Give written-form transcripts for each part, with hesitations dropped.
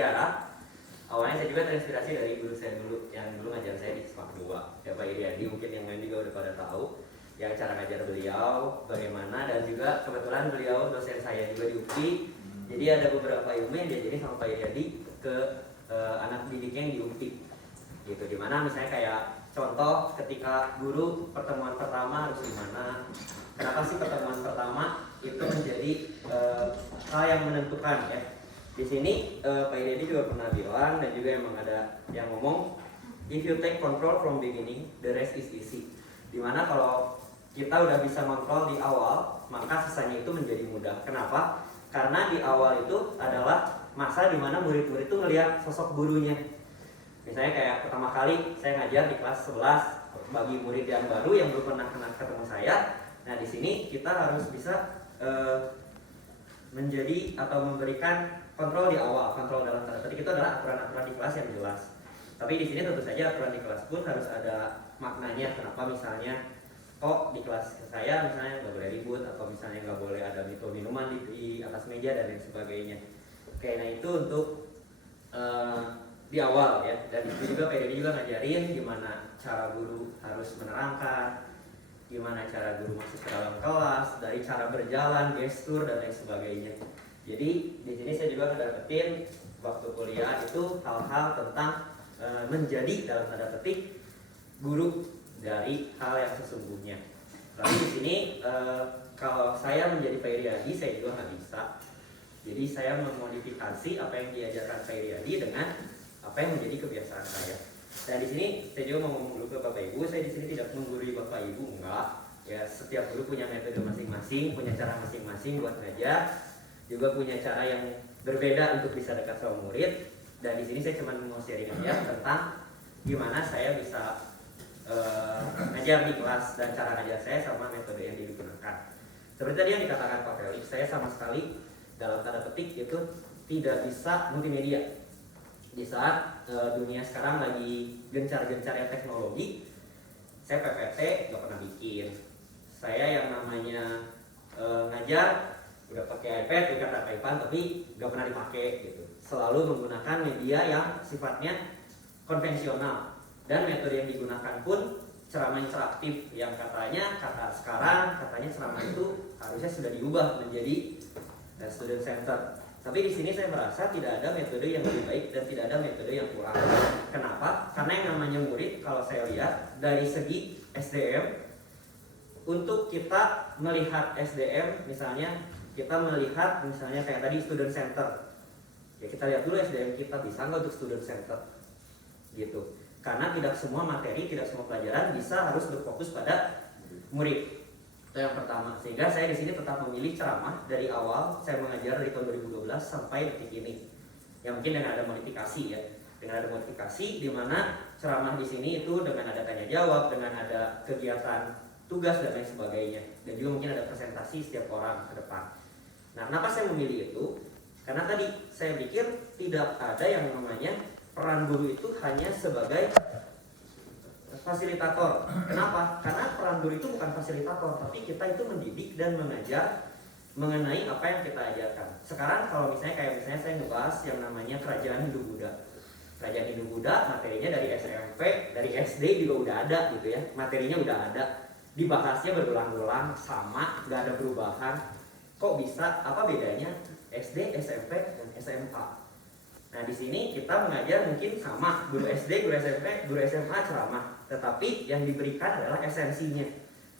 Sejarah, awalnya saya juga terinspirasi dari guru saya dulu yang dulu ngajar saya di SMAK 2, ya Pak Iriadi, mungkin yang lain juga udah pada tahu yang cara ngajar beliau bagaimana, dan juga kebetulan beliau dosen saya juga di UPI, jadi ada beberapa ilmu yang diajarin sama Pak Iriadi ke anak didiknya yang di UPI gitu, dimana misalnya kayak contoh ketika guru pertemuan pertama harus gimana, kenapa sih pertemuan pertama itu menjadi hal yang menentukan ya. Di sini Pak Iriadi juga pernah bilang, dan juga emang ada yang ngomong, if you take control from beginning, the rest is easy. Dimana kalau kita udah bisa kontrol di awal, maka sisanya itu menjadi mudah. Kenapa? Karena di awal itu adalah masa dimana murid-murid itu ngelihat sosok gurunya. Misalnya kayak pertama kali saya ngajar di kelas 11 bagi murid yang baru yang belum pernah ketemu saya. Nah di sini kita harus bisa menjadi atau memberikan kontrol di awal. Kontrol dalam tanda petik itu adalah aturan-aturan di kelas yang jelas. Tapi di sini tentu saja aturan di kelas pun harus ada maknanya. Kenapa misalnya kok di kelas saya misalnya nggak boleh ribut, atau misalnya nggak boleh ada minuman di atas meja dan lain sebagainya. Oke, nah itu untuk di awal ya. Dan itu juga PDD juga ngajarin gimana cara guru harus menerangkan, gimana cara guru masuk ke dalam kelas, dari cara berjalan, gestur dan lain sebagainya. Jadi di sini saya juga ngedapetin waktu kuliah itu hal-hal tentang menjadi dalam tanda petik guru dari hal yang sesungguhnya. Lalu di sini kalau saya menjadi Pak Iriadi, saya juga nggak bisa. Jadi saya memodifikasi apa yang diajarkan Pak Iriadi dengan apa yang menjadi kebiasaan saya. Dan di sini saya juga mau ngomong dulu ke Bapak Ibu, saya di sini tidak menggurui Bapak Ibu, enggak. Ya setiap guru punya metode masing-masing, punya cara masing-masing buat ngajar, juga punya cara yang berbeda untuk bisa dekat sama murid. Dan di sini saya cuma mau sharing aja tentang gimana saya bisa ngajar di kelas dan cara ngajar saya sama metode yang digunakan. Seperti tadi yang dikatakan Pak Felix, saya sama sekali dalam tanda petik itu tidak bisa multimedia. Di saat dunia sekarang lagi gencar-gencarnya teknologi, saya PPT nggak pernah bikin. Saya yang namanya ngajar udah pakai iPad, udah pakai iPad, tapi nggak pernah dipakai gitu. Selalu menggunakan media yang sifatnya konvensional, dan metode yang digunakan pun ceramah interaktif yang katanya ceramah itu harusnya sudah diubah menjadi student center. Tapi di sini saya merasa tidak ada metode yang lebih baik dan tidak ada metode yang kurang. Kenapa? Karena yang namanya murid, kalau saya lihat dari segi SDM, untuk kita melihat SDM, misalnya kita melihat misalnya kayak tadi student center, ya kita lihat dulu SDM kita bisa nggak untuk student center, gitu. Karena tidak semua materi, tidak semua pelajaran bisa harus berfokus pada murid. Itu yang pertama. Sehingga saya di sini tetap memilih ceramah dari awal saya mengajar dari tahun 2012 sampai detik ini. Ya mungkin dengan ada modifikasi ya. Dengan ada modifikasi di mana ceramah di sini itu dengan ada tanya jawab, dengan ada kegiatan tugas dan lain sebagainya. Dan juga mungkin ada presentasi setiap orang ke depan. Nah, kenapa saya memilih itu? Karena tadi saya pikir tidak ada yang namanya peran guru itu hanya sebagai fasilitator. Kenapa? Karena peran guru itu bukan fasilitator, tapi kita itu mendidik dan mengajar mengenai apa yang kita ajarkan. Sekarang kalau misalnya saya ngebahas yang namanya kerajaan Hindu-Buddha. Kerajaan Hindu-Buddha materinya dari SMP, dari SD juga udah ada gitu ya. Materinya udah ada. Dibahasnya berulang-ulang sama, nggak ada perubahan. Kok bisa? Apa bedanya SD, SMP, dan SMA? Nah di sini kita mengajar mungkin sama, guru SD, guru SMP, guru SMA ceramah, tetapi yang diberikan adalah esensinya.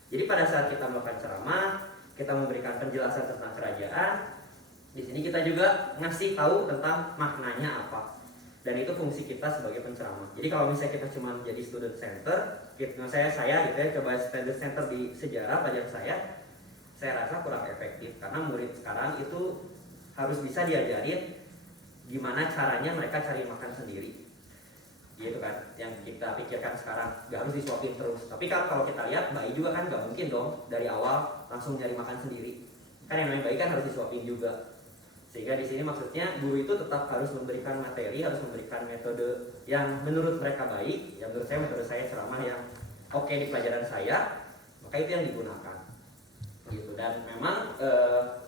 Jadi pada saat kita melakukan ceramah, kita memberikan penjelasan tentang kerajaan, di sini kita juga ngasih tahu tentang maknanya apa. Dan itu fungsi kita sebagai penceramah. Jadi kalau misalnya kita cuma jadi student center, saya gitu ya, coba student center di sejarah pelajaran saya rasa kurang efektif, karena murid sekarang itu harus bisa diajarin gimana caranya mereka cari makan sendiri, gitu kan, yang kita pikirkan sekarang gak harus disuapin terus. Tapi kan kalau kita lihat bayi juga kan gak mungkin dong dari awal langsung cari makan sendiri, kan yang namanya bayi kan harus disuapin juga. Sehingga di sini maksudnya guru itu tetap harus memberikan materi, harus memberikan metode yang menurut mereka baik. Yang menurut saya metode saya ceramah yang oke di pelajaran saya, maka itu yang digunakan, gitu. Dan memang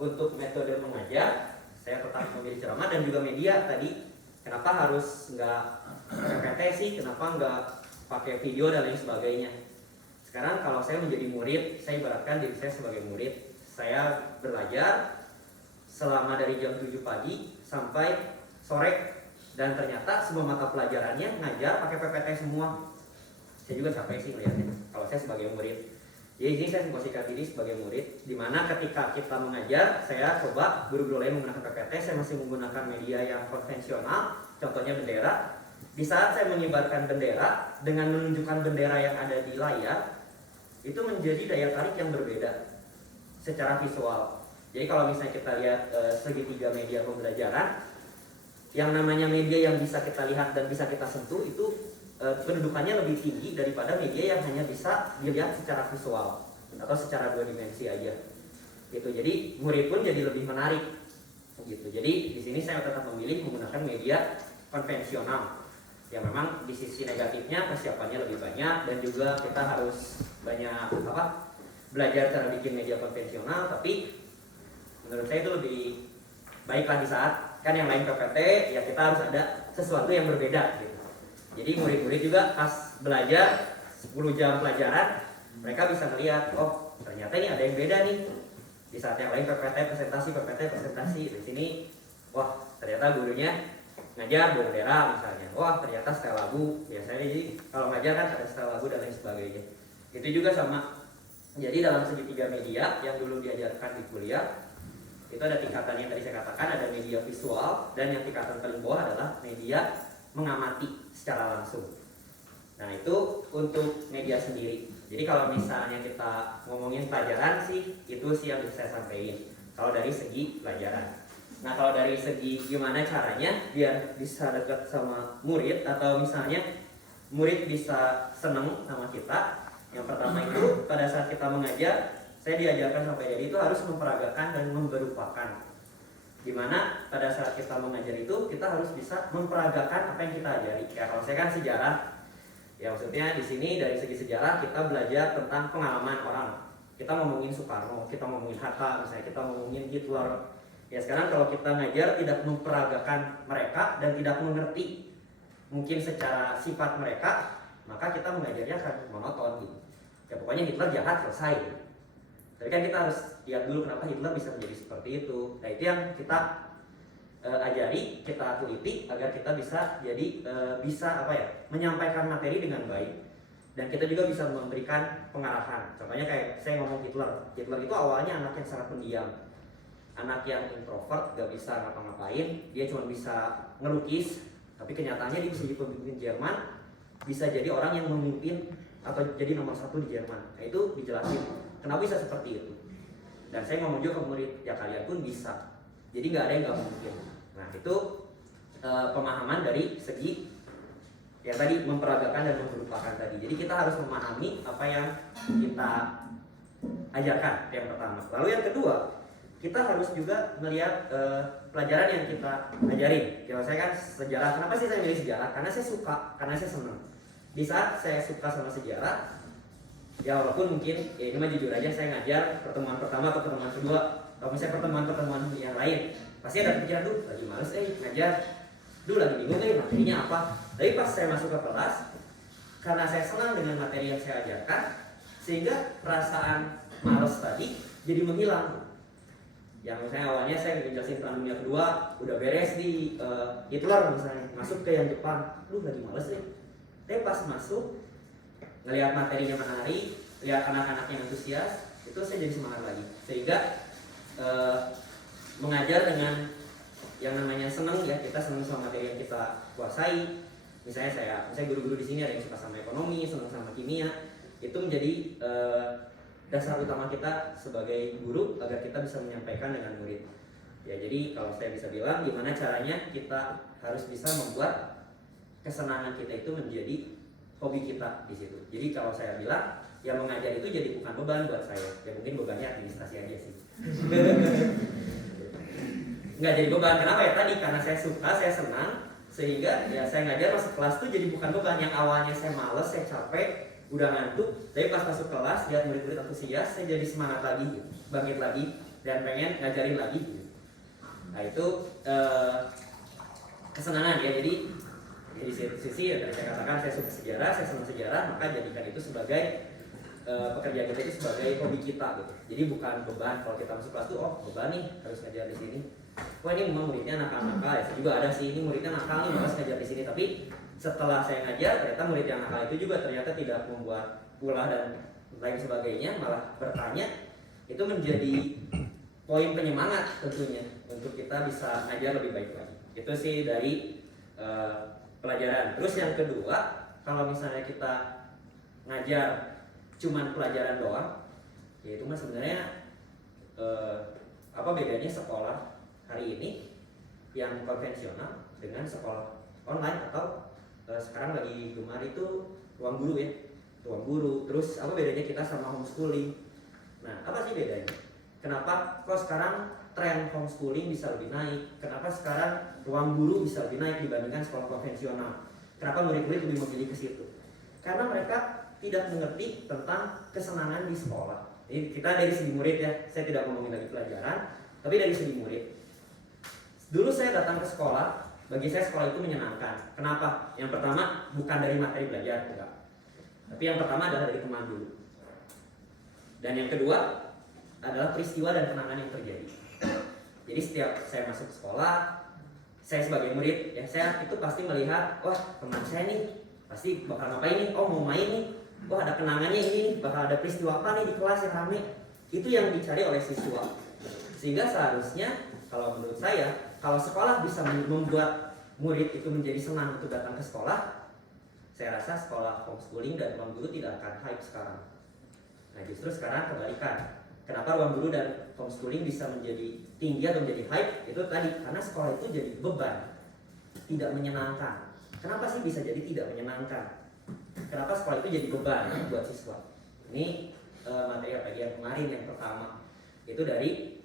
untuk metode mengajar saya tetap memilih ceramah dan juga media tadi Kenapa harus nggak PPT sih? Kenapa nggak pakai video dan lain sebagainya? Sekarang kalau saya menjadi murid, saya ibaratkan diri saya sebagai murid. Saya belajar selama dari jam 7 pagi sampai sore, dan ternyata semua mata pelajarannya ngajar pakai PPT semua. Saya juga capek sih melihatnya kalau saya sebagai murid. Jadi ini saya memposisikan diri sebagai murid, dimana ketika kita mengajar, saya coba guru-guru lain menggunakan PPT, saya masih menggunakan media yang konvensional, contohnya bendera. Di saat saya mengibarkan bendera dengan menunjukkan bendera yang ada di layar, itu menjadi daya tarik yang berbeda secara visual. Jadi kalau misalnya kita lihat segitiga media pembelajaran, yang namanya media yang bisa kita lihat dan bisa kita sentuh itu pendudukannya lebih tinggi daripada media yang hanya bisa dilihat secara visual atau secara 2 dimensi aja. Gitu. Jadi murid pun jadi lebih menarik. Gitu. Jadi di sini saya tetap memilih menggunakan media konvensional. Yang memang di sisi negatifnya persiapannya lebih banyak dan juga kita harus banyak belajar cara bikin media konvensional, tapi menurut saya itu lebih baiklah di saat kan yang lain PPT, ya kita harus ada sesuatu yang berbeda gitu. Jadi murid-murid juga pas belajar 10 jam pelajaran, mereka bisa melihat, oh ternyata ini ada yang beda nih. Di saat yang lain PPT presentasi, di sini wah ternyata gurunya ngajar bendera misalnya, wah ternyata setel lagu. Biasanya jadi kalau ngajar kan ada setel lagu dan lain sebagainya. Itu juga sama. Jadi dalam segitiga media yang dulu diajarkan di kuliah, itu ada tingkatan yang tadi saya katakan, ada media visual, dan yang tingkatan paling bawah adalah media mengamati secara langsung. Nah itu untuk media sendiri. Jadi kalau misalnya kita ngomongin pelajaran sih, itu sih yang bisa saya sampaikan kalau dari segi pelajaran. Nah kalau dari segi gimana caranya biar bisa dekat sama murid, atau misalnya murid bisa seneng sama kita, yang pertama itu pada saat kita mengajar, saya diajarkan sampai jadi itu harus memperagakan dan memberupakan. Dimana pada saat kita mengajar itu kita harus bisa memperagakan apa yang kita ajari. Ya kalau saya kan sejarah, ya maksudnya di sini dari segi sejarah kita belajar tentang pengalaman orang. Kita ngomongin Soekarno, kita ngomongin Hatta, misalnya kita ngomongin Hitler. Ya sekarang kalau kita ngajar tidak memperagakan mereka dan tidak mengerti mungkin secara sifat mereka, maka kita mengajarnya akan monoton gitu. Ya pokoknya Hitler jahat, selesai. Tapi kan kita harus lihat dulu kenapa Hitler bisa menjadi seperti itu. Nah itu yang kita ajari, kita teliti agar kita bisa jadi bisa menyampaikan materi dengan baik. Dan kita juga bisa memberikan pengarahan. Contohnya kayak saya ngomong Hitler. Hitler itu awalnya anak yang sangat pendiam, anak yang introvert, gak bisa ngapa-ngapain, dia cuma bisa ngelukis. Tapi kenyataannya dia bisa jadi pemimpin Jerman, bisa jadi orang yang memimpin atau jadi nomor 1 di Jerman. Nah itu dijelasin kenapa bisa seperti itu. Dan saya ngomong juga ke murid, ya kalian pun bisa. Jadi nggak ada yang nggak mungkin. Nah itu pemahaman dari segi yang tadi memperagakan dan memberupakan tadi. Jadi kita harus memahami apa yang kita ajarkan, yang pertama. Lalu yang kedua, kita harus juga melihat pelajaran yang kita ajarin. Kalau saya kan sejarah, kenapa sih saya milih sejarah? Karena saya suka, karena saya senang. Di saat saya suka sama sejarah, ya walaupun mungkin ya ini mah jujur aja, saya ngajar pertemuan pertama atau pertemuan kedua, kalau misalnya pertemuan-pertemuan yang lain pasti ada pikiran, lagi males ngajar, lagi bingung materinya apa. Tapi pas saya masuk ke kelas, karena saya senang dengan materi yang saya ajarkan, sehingga perasaan males tadi jadi menghilang. Yang misalnya awalnya saya ngejelasin Perang Dunia Kedua udah beres di Hitler misalnya, masuk ke yang Jepang, lagi males tapi pas masuk ngelihat materinya menarik, lihat anak-anak yang antusias, itu saya jadi semangat lagi. Sehingga mengajar dengan yang namanya senang, ya kita senang sama materi yang kita kuasai. Misalnya guru-guru di sini ada yang suka sama ekonomi, senang sama kimia, itu menjadi dasar utama kita sebagai guru agar kita bisa menyampaikan dengan murid. Ya jadi kalau saya bisa bilang gimana caranya kita harus bisa membuat kesenangan kita itu menjadi hobi kita di situ. Jadi kalau saya bilang ya mengajar itu jadi bukan beban buat saya. Ya mungkin bebannya administrasi aja sih. Nggak jadi beban. Kenapa ya? Tadi karena saya suka, saya senang, sehingga ya saya ngajar masuk kelas tuh jadi bukan beban. Yang awalnya saya males, saya capek, udah ngantuk, tapi pas masuk kelas lihat murid-murid antusias, saya jadi semangat lagi, bangkit lagi, dan pengen ngajarin lagi. Nah itu kesenangan ya. Jadi di sisi ya, saya katakan saya suka sejarah, saya senang sejarah, maka jadikan itu sebagai pekerjaan kita itu sebagai hobi kita gitu. Jadi bukan beban. Kalau kita masuk kelas tuh oh beban nih harus ngajar di sini. Wah ini memang muridnya nakal-nakal ya. Saya juga ada sih ini muridnya nakal nih harus ngajar di sini. Tapi setelah saya ngajar ternyata murid yang nakal itu juga ternyata tidak membuat ulah dan lain sebagainya, malah bertanya. Itu menjadi poin penyemangat tentunya untuk kita bisa ngajar lebih baik lagi. Itu sih dari pelajaran. Terus yang kedua, kalau misalnya kita ngajar cuman pelajaran doang, yaitu mah sebenarnya apa bedanya sekolah hari ini yang konvensional dengan sekolah online atau sekarang lagi gemar itu ruang guru ya, ruang guru. Terus apa bedanya kita sama homeschooling? Nah apa sih bedanya? Kenapa kok sekarang tren homeschooling bisa lebih naik? Kenapa sekarang ruang guru bisa lebih naik dibandingkan sekolah konvensional? Kenapa murid-murid lebih memilih ke situ? Karena mereka tidak mengerti tentang kesenangan di sekolah. Jadi kita dari segi murid ya, saya tidak ngomongin lagi pelajaran, tapi dari segi murid. Dulu saya datang ke sekolah, bagi saya sekolah itu menyenangkan. Kenapa? Yang pertama bukan dari materi belajar, enggak. Tapi yang pertama adalah dari teman dulu. Dan yang kedua adalah peristiwa dan kenangan yang terjadi. Jadi setiap saya masuk sekolah, saya sebagai murid ya saya itu pasti melihat, wah teman saya nih pasti bakal ngapain nih, oh mau main nih, wah ada kenangannya ini, bakal ada peristiwa apa nih di kelas yang rame. Itu yang dicari oleh siswa. Sehingga seharusnya kalau menurut saya, kalau sekolah bisa membuat murid itu menjadi senang untuk datang ke sekolah, saya rasa sekolah homeschooling dan ruang guru tidak akan hype sekarang. Nah justru sekarang kebalikan. Kenapa ruang guru dan homeschooling bisa menjadi tinggi atau menjadi hype? Itu tadi, karena sekolah itu jadi beban, tidak menyenangkan. Kenapa sih bisa jadi tidak menyenangkan? Kenapa sekolah itu jadi beban buat siswa? Ini materi apa yang kemarin yang pertama itu dari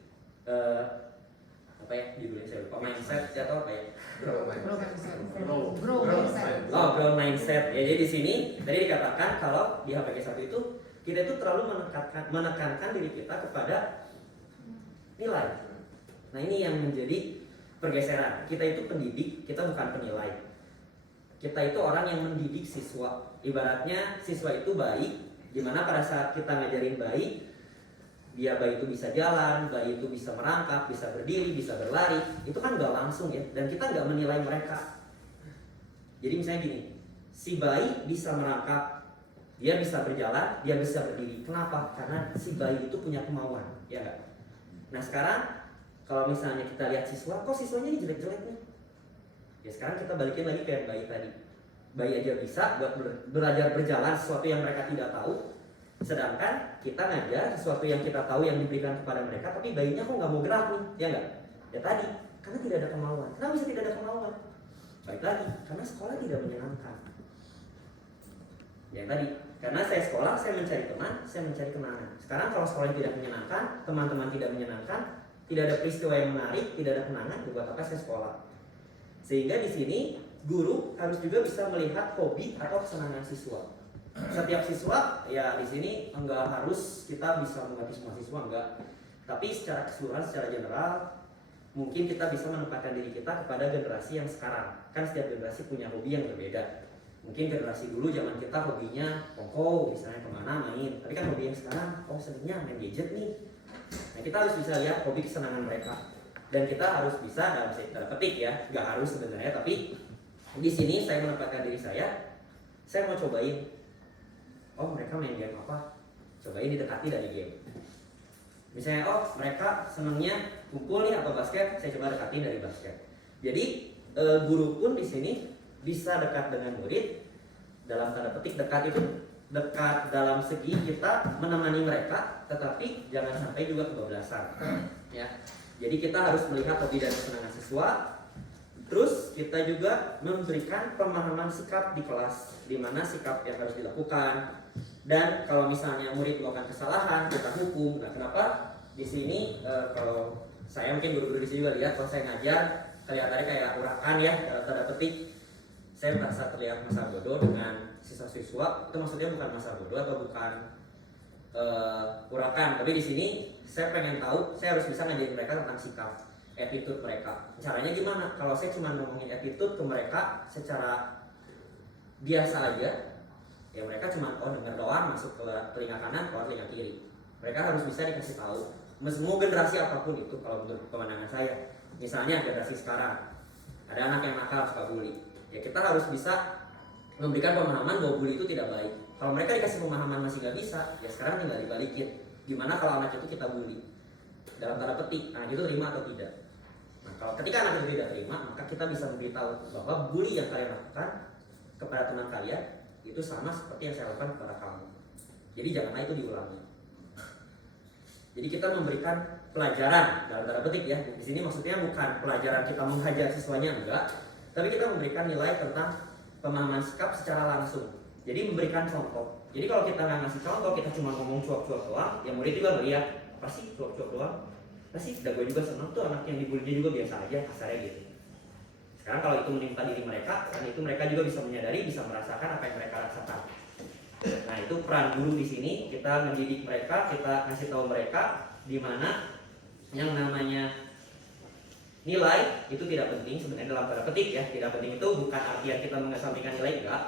apa ya judulnya saya lupa, mindset atau apa ya? Growth mindset. Ya jadi di sini tadi dikatakan kalau di HPG 1 itu kita itu terlalu menekankan diri kita kepada nilai. Nah ini yang menjadi pergeseran. Kita itu pendidik, kita bukan penilai. Kita itu orang yang mendidik siswa. Ibaratnya siswa itu bayi, dimana pada saat kita ngajarin bayi, bayi itu bisa jalan, bayi itu bisa merangkak, bisa berdiri, bisa berlari. Itu kan gak langsung ya, dan kita gak menilai mereka. Jadi misalnya gini, si bayi bisa merangkak, dia bisa berjalan, dia bisa berdiri. Kenapa? Karena si bayi itu punya kemauan, ya gak? Nah sekarang kalau misalnya kita lihat siswa, kok siswanya ini jelek-jelek nih? Ya sekarang kita balikin lagi kayak bayi tadi. Bayi aja bisa buat belajar berjalan sesuatu yang mereka tidak tahu. Sedangkan kita ngajar sesuatu yang kita tahu yang diberikan kepada mereka, tapi bayinya kok nggak mau gerak nih, ya nggak? Ya tadi, karena tidak ada kemauan. Kenapa bisa tidak ada kemauan? Baik lagi, karena sekolah tidak menyenangkan. Ya tadi, karena saya sekolah, saya mencari teman, saya mencari kenangan. Sekarang kalau sekolah tidak menyenangkan, teman-teman tidak menyenangkan, tidak ada peristiwa yang menarik, tidak ada kenangan, buat apa saya sekolah? Sehingga di sini guru harus juga bisa melihat hobi atau kesenangan siswa. Setiap siswa ya di sini enggak harus kita bisa mengerti semua siswa, enggak. Tapi secara keseluruhan, secara general, mungkin kita bisa menempatkan diri kita kepada generasi yang sekarang. Kan setiap generasi punya hobi yang berbeda. Mungkin generasi dulu zaman kita hobinya kongko, misalnya kemana main. Tapi kan hobi yang sekarang, oh senangnya main gadget nih. Nah kita harus bisa lihat hobi kesenangan mereka. Dan kita harus bisa dalam tanda petik ya, nggak harus sebenarnya, tapi di sini saya menempatkan diri saya mau cobain. Oh mereka main game apa? Cobain didekati dari game. Misalnya oh mereka senangnya kumpul nih atau basket, saya coba dekatin dari basket. Jadi guru pun di sini bisa dekat dengan murid. Dalam tanda petik dekat itu dekat dalam segi kita menemani mereka, tetapi jangan sampai juga kebablasan. Ya. Jadi kita harus melihat hobi dan kesenangan siswa. Terus kita juga memberikan pemahaman sikap di kelas, di mana sikap yang harus dilakukan. Dan kalau misalnya murid melakukan kesalahan, kita hukum. Nah, kenapa di sini kalau saya mungkin guru-guru di sini juga lihat kalau saya ngajar kelihatannya kayak urakan ya, dalam tanda petik. Saya merasa terlihat masa bodoh dengan siswa-siswa. Itu maksudnya bukan masa bodoh atau bukan urakan, tapi di sini saya pengen tahu, saya harus bisa ngajarin mereka tentang sikap. attitude mereka. Caranya gimana? Kalau saya cuma ngomongin attitude ke mereka secara biasa aja, ya mereka cuma dengar doang, masuk ke telinga kanan, keluar telinga kiri. Mereka harus bisa dikasih tahu. Semua generasi apapun itu, kalau menurut pemandangan saya, misalnya generasi sekarang ada anak yang nakal suka bully, ya kita harus bisa memberikan pemahaman bahwa bully itu tidak baik. Kalau mereka dikasih pemahaman masih nggak bisa, ya sekarang tinggal dibalikin. Gimana kalau anak itu kita bully? Dalam tanda petik, anak itu terima atau tidak? Nah, kalau ketika anak itu tidak terima, maka kita bisa memberitahu bahwa bully yang kalian lakukan kepada teman kalian itu sama seperti yang saya lakukan kepada kamu. Jadi janganlah itu diulangi. Jadi kita memberikan pelajaran dalam tanda petik ya. Di sini maksudnya bukan pelajaran kita menghajar siswanya, enggak, tapi kita memberikan nilai tentang pemahaman sikap secara langsung. Jadi memberikan contoh. Jadi kalau kita nggak ngasih contoh, kita cuma ngomong cuap-cuap doang, ya murid juga ngeliat, apa sih cuap-cuap doang? Apa sih? Udah gue juga senang tuh anak yang dibully juga biasa aja, kasarnya gitu. Sekarang kalau itu menimpa diri mereka, dan itu mereka juga bisa menyadari, bisa merasakan apa yang mereka rasakan. Nah itu peran guru di sini, kita mendidik mereka, kita ngasih tahu mereka di mana yang namanya nilai itu tidak penting sebenarnya dalam tanda petik ya. Tidak penting itu bukan artian kita mengesampingkan nilai, enggak.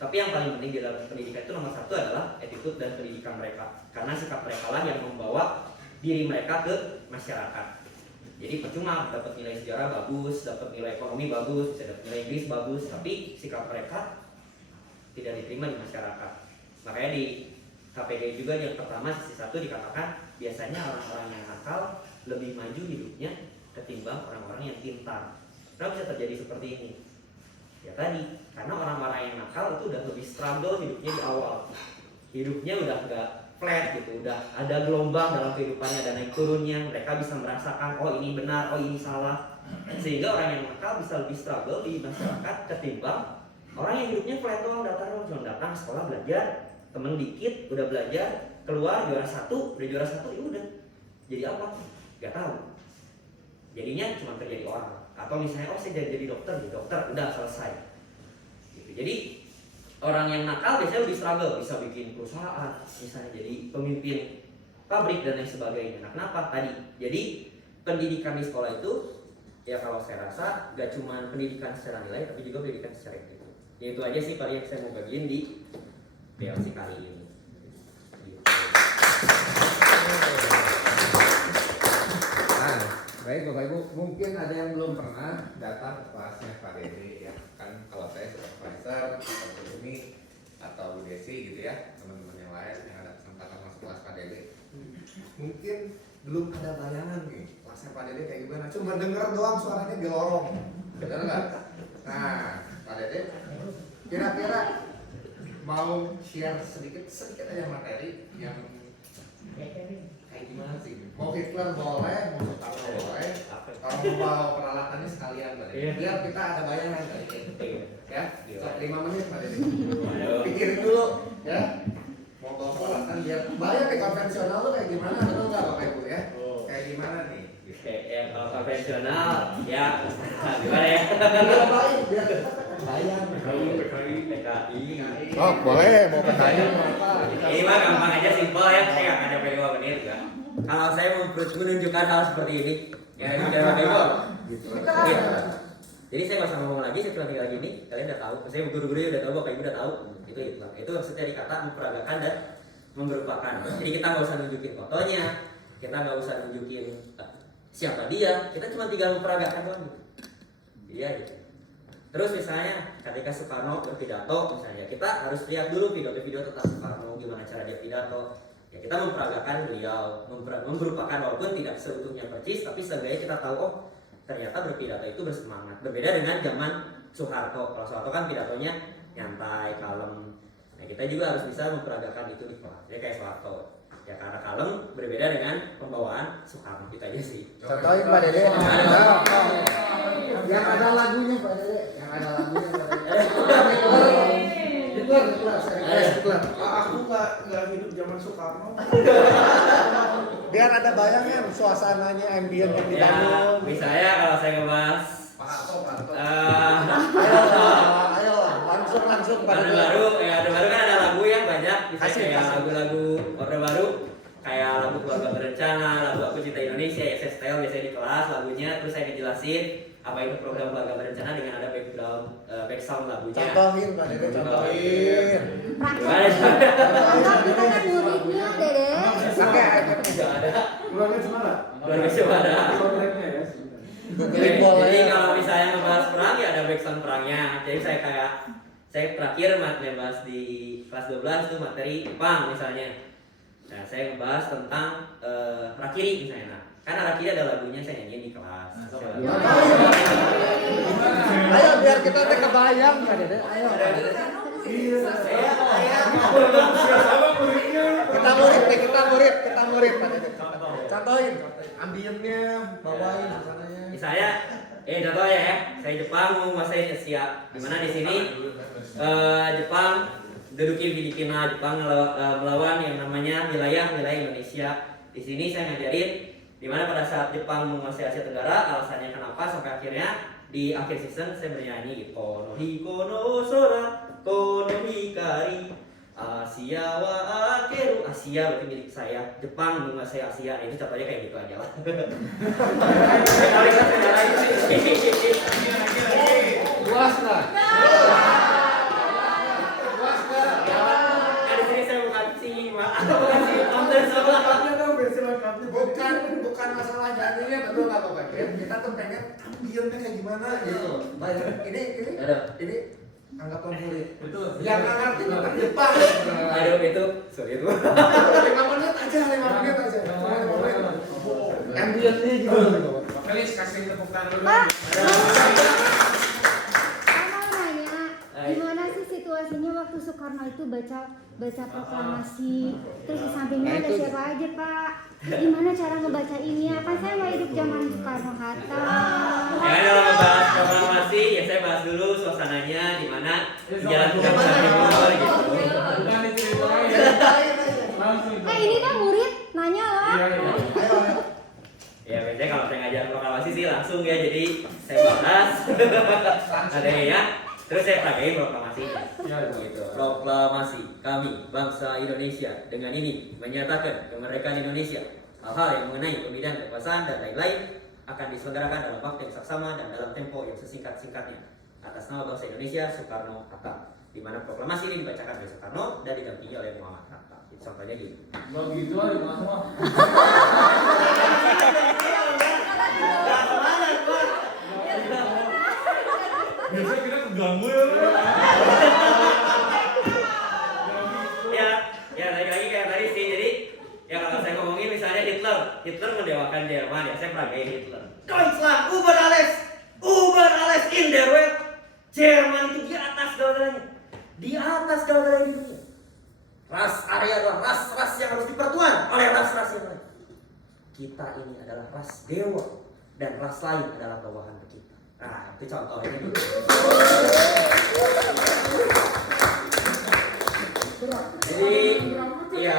Tapi yang paling penting di dalam pendidikan itu nomor satu adalah attitude dan pendidikan mereka. Karena sikap mereka lah yang membawa diri mereka ke masyarakat. Jadi percuma dapat nilai sejarah bagus, dapat nilai ekonomi bagus, bisa dapat nilai Inggris bagus, tapi sikap mereka tidak diterima di masyarakat. Makanya di KPG juga yang pertama sisi 1 dikatakan biasanya orang-orang yang nakal lebih maju hidupnya ketimbang orang-orang yang pintar. Kenapa bisa terjadi seperti ini? Ya tadi, karena orang-orang yang nakal itu udah lebih struggle hidupnya di awal. Hidupnya udah gak flat gitu, udah ada gelombang dalam kehidupannya, ada naik turunnya. Mereka bisa merasakan, oh ini benar, oh ini salah. Sehingga orang yang nakal bisa lebih struggle di masyarakat ketimbang orang yang hidupnya flat doang, datar doang, cuma datang sekolah belajar, temen dikit, udah belajar, keluar juara 1, udah juara 1, ya udah. Jadi apa? Gak tahu. Jadinya cuma kerja di orang. Atau misalnya, oh saya jadi dokter, udah selesai. Gitu. Jadi orang yang nakal biasanya lebih struggle, bisa bikin perusahaan, misalnya jadi pemimpin pabrik dan lain sebagainya. Nah kenapa? Tadi, jadi pendidikan di sekolah itu, ya kalau saya rasa gak cuma pendidikan secara nilai, tapi juga pendidikan secara etika. Ya itu aja sih paling yang saya mau bagiin di BLC kali ini. Baik Bapak Ibu, mungkin ada yang belum pernah datang ke kelasnya Pak Dede ya. Kan kalau saya supervisor atau ini atau Bu Desi gitu ya, teman-teman yang lain yang ada kesempatan masuk kelas Pak Dede, mungkin belum ada bayangan nih kelasnya Pak Dede kayak gimana. Cuma denger doang suaranya di lorong, benar nggak? Nah Pak Dede, kira-kira mau share sedikit aja materi yang kayak gimana sih? Mau Hitler boleh, mau Soekarno boleh. Kalau mau bawa peralatannya sekalian, Mbak Dede. Biar kita ada bayangan tadi. Ya, 5 menit Mbak Dede. Pikirin dulu, ya. Mau bawa peralatan biar bayar ke konvensional tuh kayak gimana? Betul nggak Bapak Ibu ya? Kayak gimana nih? Oke, ya kalau konvensional, ya gimana ya? Biar baik, biar bayar. PKI. Oh boleh, mau PKI apa? Ini mah gampang aja, simpel ya. Saya nggak ada 2 menit juga. Kalau saya menunjukkan hal seperti ini, ya jangan bego. Gitu. Jadi saya nggak usah ngomong lagi, saya cuma tinggal gini. Kalian udah tahu, saya guru-guru udah tahu, bapak ibu udah tahu. Itu maksudnya dikata memperagakan dan memberupakan. Jadi kita nggak usah nunjukin fotonya, kita nggak usah nunjukin siapa dia, kita cuma tinggal memperagakan doang gitu. Jadi ya gitu. Terus misalnya ketika Soekarno berpidato, misalnya kita harus lihat dulu video-video tentang Soekarno, gimana cara dia pidato. Ya kita memperagakan beliau, memberupakan walaupun tidak seutuhnya persis, tapi seenggaknya kita tahu oh ternyata berpidato itu bersemangat. Berbeda dengan zaman Soeharto. Kalau Soeharto kan pidatonya nyantai, kalem. Nah kita juga harus bisa memperagakan itu di kelas. Jadi kayak Soeharto. Ya karena kalem berbeda dengan pembawaan Soekarno. Itu aja sih. Contohin Pak Dede. Yang ada lagunya Pak Dede. Yang ada lagunya Pak Dede. Aku nggak hidup zaman Soekarno. Biar ada bayangan suasananya, ambient yang dibangun. Ya, misalnya kalau saya ngebahas Ayo langsung pada Orde Baru, ya Orde Baru kan ada lagu yang banyak, misalnya kayak lagu-lagu Orde Baru, kayak lagu Keluarga Berencana, lagu Aku Cinta Indonesia. Indonesia ya, saya setel biasanya di kelas lagunya, terus saya ngejelasin apa itu program keluarga berencana dengan ada background back sound lagunya. Contohin Pak Dede, contohin. Gimana? Kita kan muridnya Dede. Pakai aja. Nggak ada. Keluarga Cemara. Keluarga Cemara. Soundtracknya ya. Googling boleh. Jadi kalau misalnya ngebahas perang ya ada background perangnya. Jadi saya terakhir ngebahas di kelas 12 itu materi Jepang misalnya. Nah, saya ngebahas tentang Rakiri misalnya. Nah, karena Rakiri ada lagunya saya nyanyiin di kelas. Ayo biar kita teh kebayang Pak Dede. Ayo. Kita murid Pak Dede. Contohin ambiennya, bawain suasananya. Misalnya contoh ya, saya Jepang mau menguasai Asia. Dimana di sini Jepang duduki Filipina, Jepang melawan yang namanya wilayah Indonesia. Di sini saya ngajarin dimana pada saat Jepang menguasai Asia Tenggara, alasannya kenapa sampai akhirnya di akhir season saya bernyanyi Kono hikono sora kono hikari Asia wa akeru. Asia berarti milik saya, Jepang menguasai Asia. Ini contohnya kayak gitu aja lah. Luas lah. Di sini saya bukan si bukan si konten sama. Bukan masalah jadinya, betul nggak Bapak? Kita tuh pengen ambiennya kayak gimana gitu. Ini anggapan murid. Betul. Yang nggak ngerti tentang Jepang. Aduh itu sorry itu. 5 menit aja. Ambiennya gitu. Felis kasih tepuk tangan dulu. Pak, saya mau nanya, gimana sih situasinya waktu Soekarno itu baca proklamasi, terus di sampingnya ada siapa aja Pak? Gimana cara ngebacainnya? Kan saya mau hidup zaman Soekarno Hatta. Ya kalau membahas proklamasi ya saya bahas dulu suasananya di mana jalan Timur gitu. Bukan diceritain. Langsung. Ini kan murid nanya loh. Iya. Ya biasanya kalau saya ngajar proklamasi sih langsung ya, jadi saya bahas ada ya, terus saya praktekin proklamasinya. Gitu. Proklamasi kami bangsa Indonesia dengan ini menyatakan kemerdekaan Indonesia. Hal-hal yang mengenai pembinaan kekuasaan dan lain-lain akan diselenggarakan dalam waktu yang saksama dan dalam tempo yang sesingkat-singkatnya atas nama bangsa Indonesia Soekarno Hatta. Di mana proklamasi ini dibacakan oleh Soekarno dan didampingi oleh Muhammad Hatta. Itu contohnya gitu. Nggak begitu aja semua. Biasanya kita keganggu ya. Ya lagi-lagi kayak tadi sih. Jadi ya kalau saya ngomongin misalnya Hitler mendewakan Jerman ya, saya peragain Hitler. Deutschland über alles in der Welt. Jerman itu di atas segalanya. Di atas segalanya di dunia. Ras Arya adalah ras-ras yang harus dipertuan oleh ras-ras yang lain. Kita ini adalah ras dewa dan ras lain adalah bawahan kita. Nah, itu contohnya gitu. Jadi ya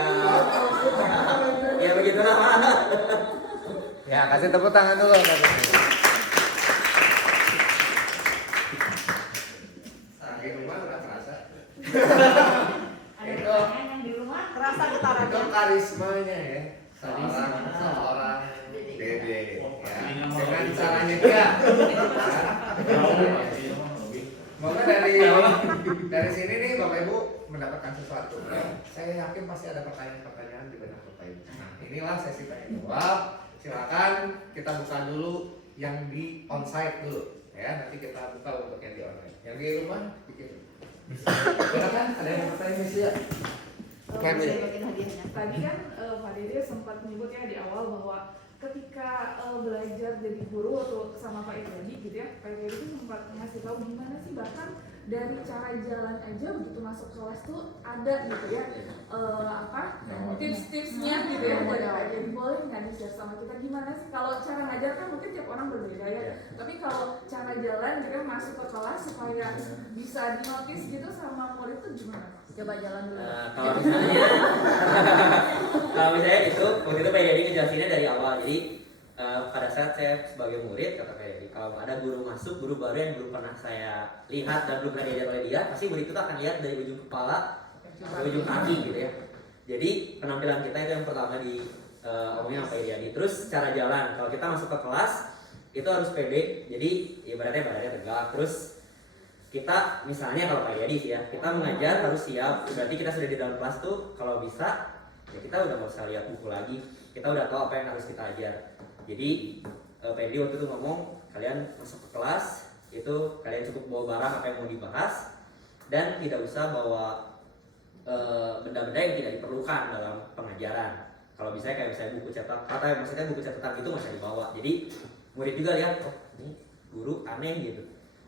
begitulah. Ya kasih tepuk tangan dulu. Saking rumah udah terasa. Ada yang di rumah kerasa Itu getarannya. karismanya ya. Seorang Dede ya. Dengan caranya dia. Semoga dari sini nih Bapak Ibu mendapatkan sesuatu. Saya yakin pasti ada pertanyaan-pertanyaan di benak Bapak Ibu. Nah, inilah sesi tanya jawab. Silakan kita buka dulu yang di onsite dulu. Ya, nanti kita buka untuk yang di online. Yang di rumah bikin. Silakan ada yang bertanya sih ya. Saya bagian hadiahnya. Tadi kan Pak Dede sempat menyebut ya di awal bahwa ketika belajar jadi guru atau sama Pak Effendi gitu ya, Pak Effendi itu sempat ngasih tahu gimana sih bahkan dari cara jalan aja begitu masuk kelas tuh ada gitu ya tips-tipsnya gitu ya dari Pak Effendi. Boleh nggak di-share sama kita gimana sih kalau cara ngajar kan mungkin tiap orang berbeda ya, tapi kalau cara jalan gitu ya masuk ke kelas supaya bisa dinotis gitu sama murid tuh gimana? Coba jalan dulu. Kalau misalnya itu waktu itu Pak Yadi ngejelasinnya dari awal. Jadi pada saat saya sebagai murid kata Pak Yadi, kalau ada guru masuk, guru baru yang belum pernah saya lihat dan belum pernah diajar oleh dia, pasti murid itu akan lihat dari ujung kepala ke ujung kaki gitu ya. Jadi penampilan kita itu yang pertama omongnya sama Pak Iriadi. Terus cara jalan, kalau kita masuk ke kelas itu harus pede, jadi ibaratnya badannya tegak. Terus kita misalnya kalau Pak Iriadi sih ya, kita mengajar harus siap. Berarti kita sudah di dalam kelas tuh kalau bisa ya kita udah nggak usah lihat buku lagi, kita udah tahu apa yang harus kita ajar. Jadi Pak Iriadi waktu itu ngomong, kalian masuk ke kelas itu kalian cukup bawa barang apa yang mau dibahas dan tidak usah bawa benda-benda yang tidak diperlukan dalam pengajaran. Kalau misalnya kayak misalnya buku cetak, maksudnya buku catatan itu masih dibawa. Jadi murid juga lihat, oh ini guru aneh gitu,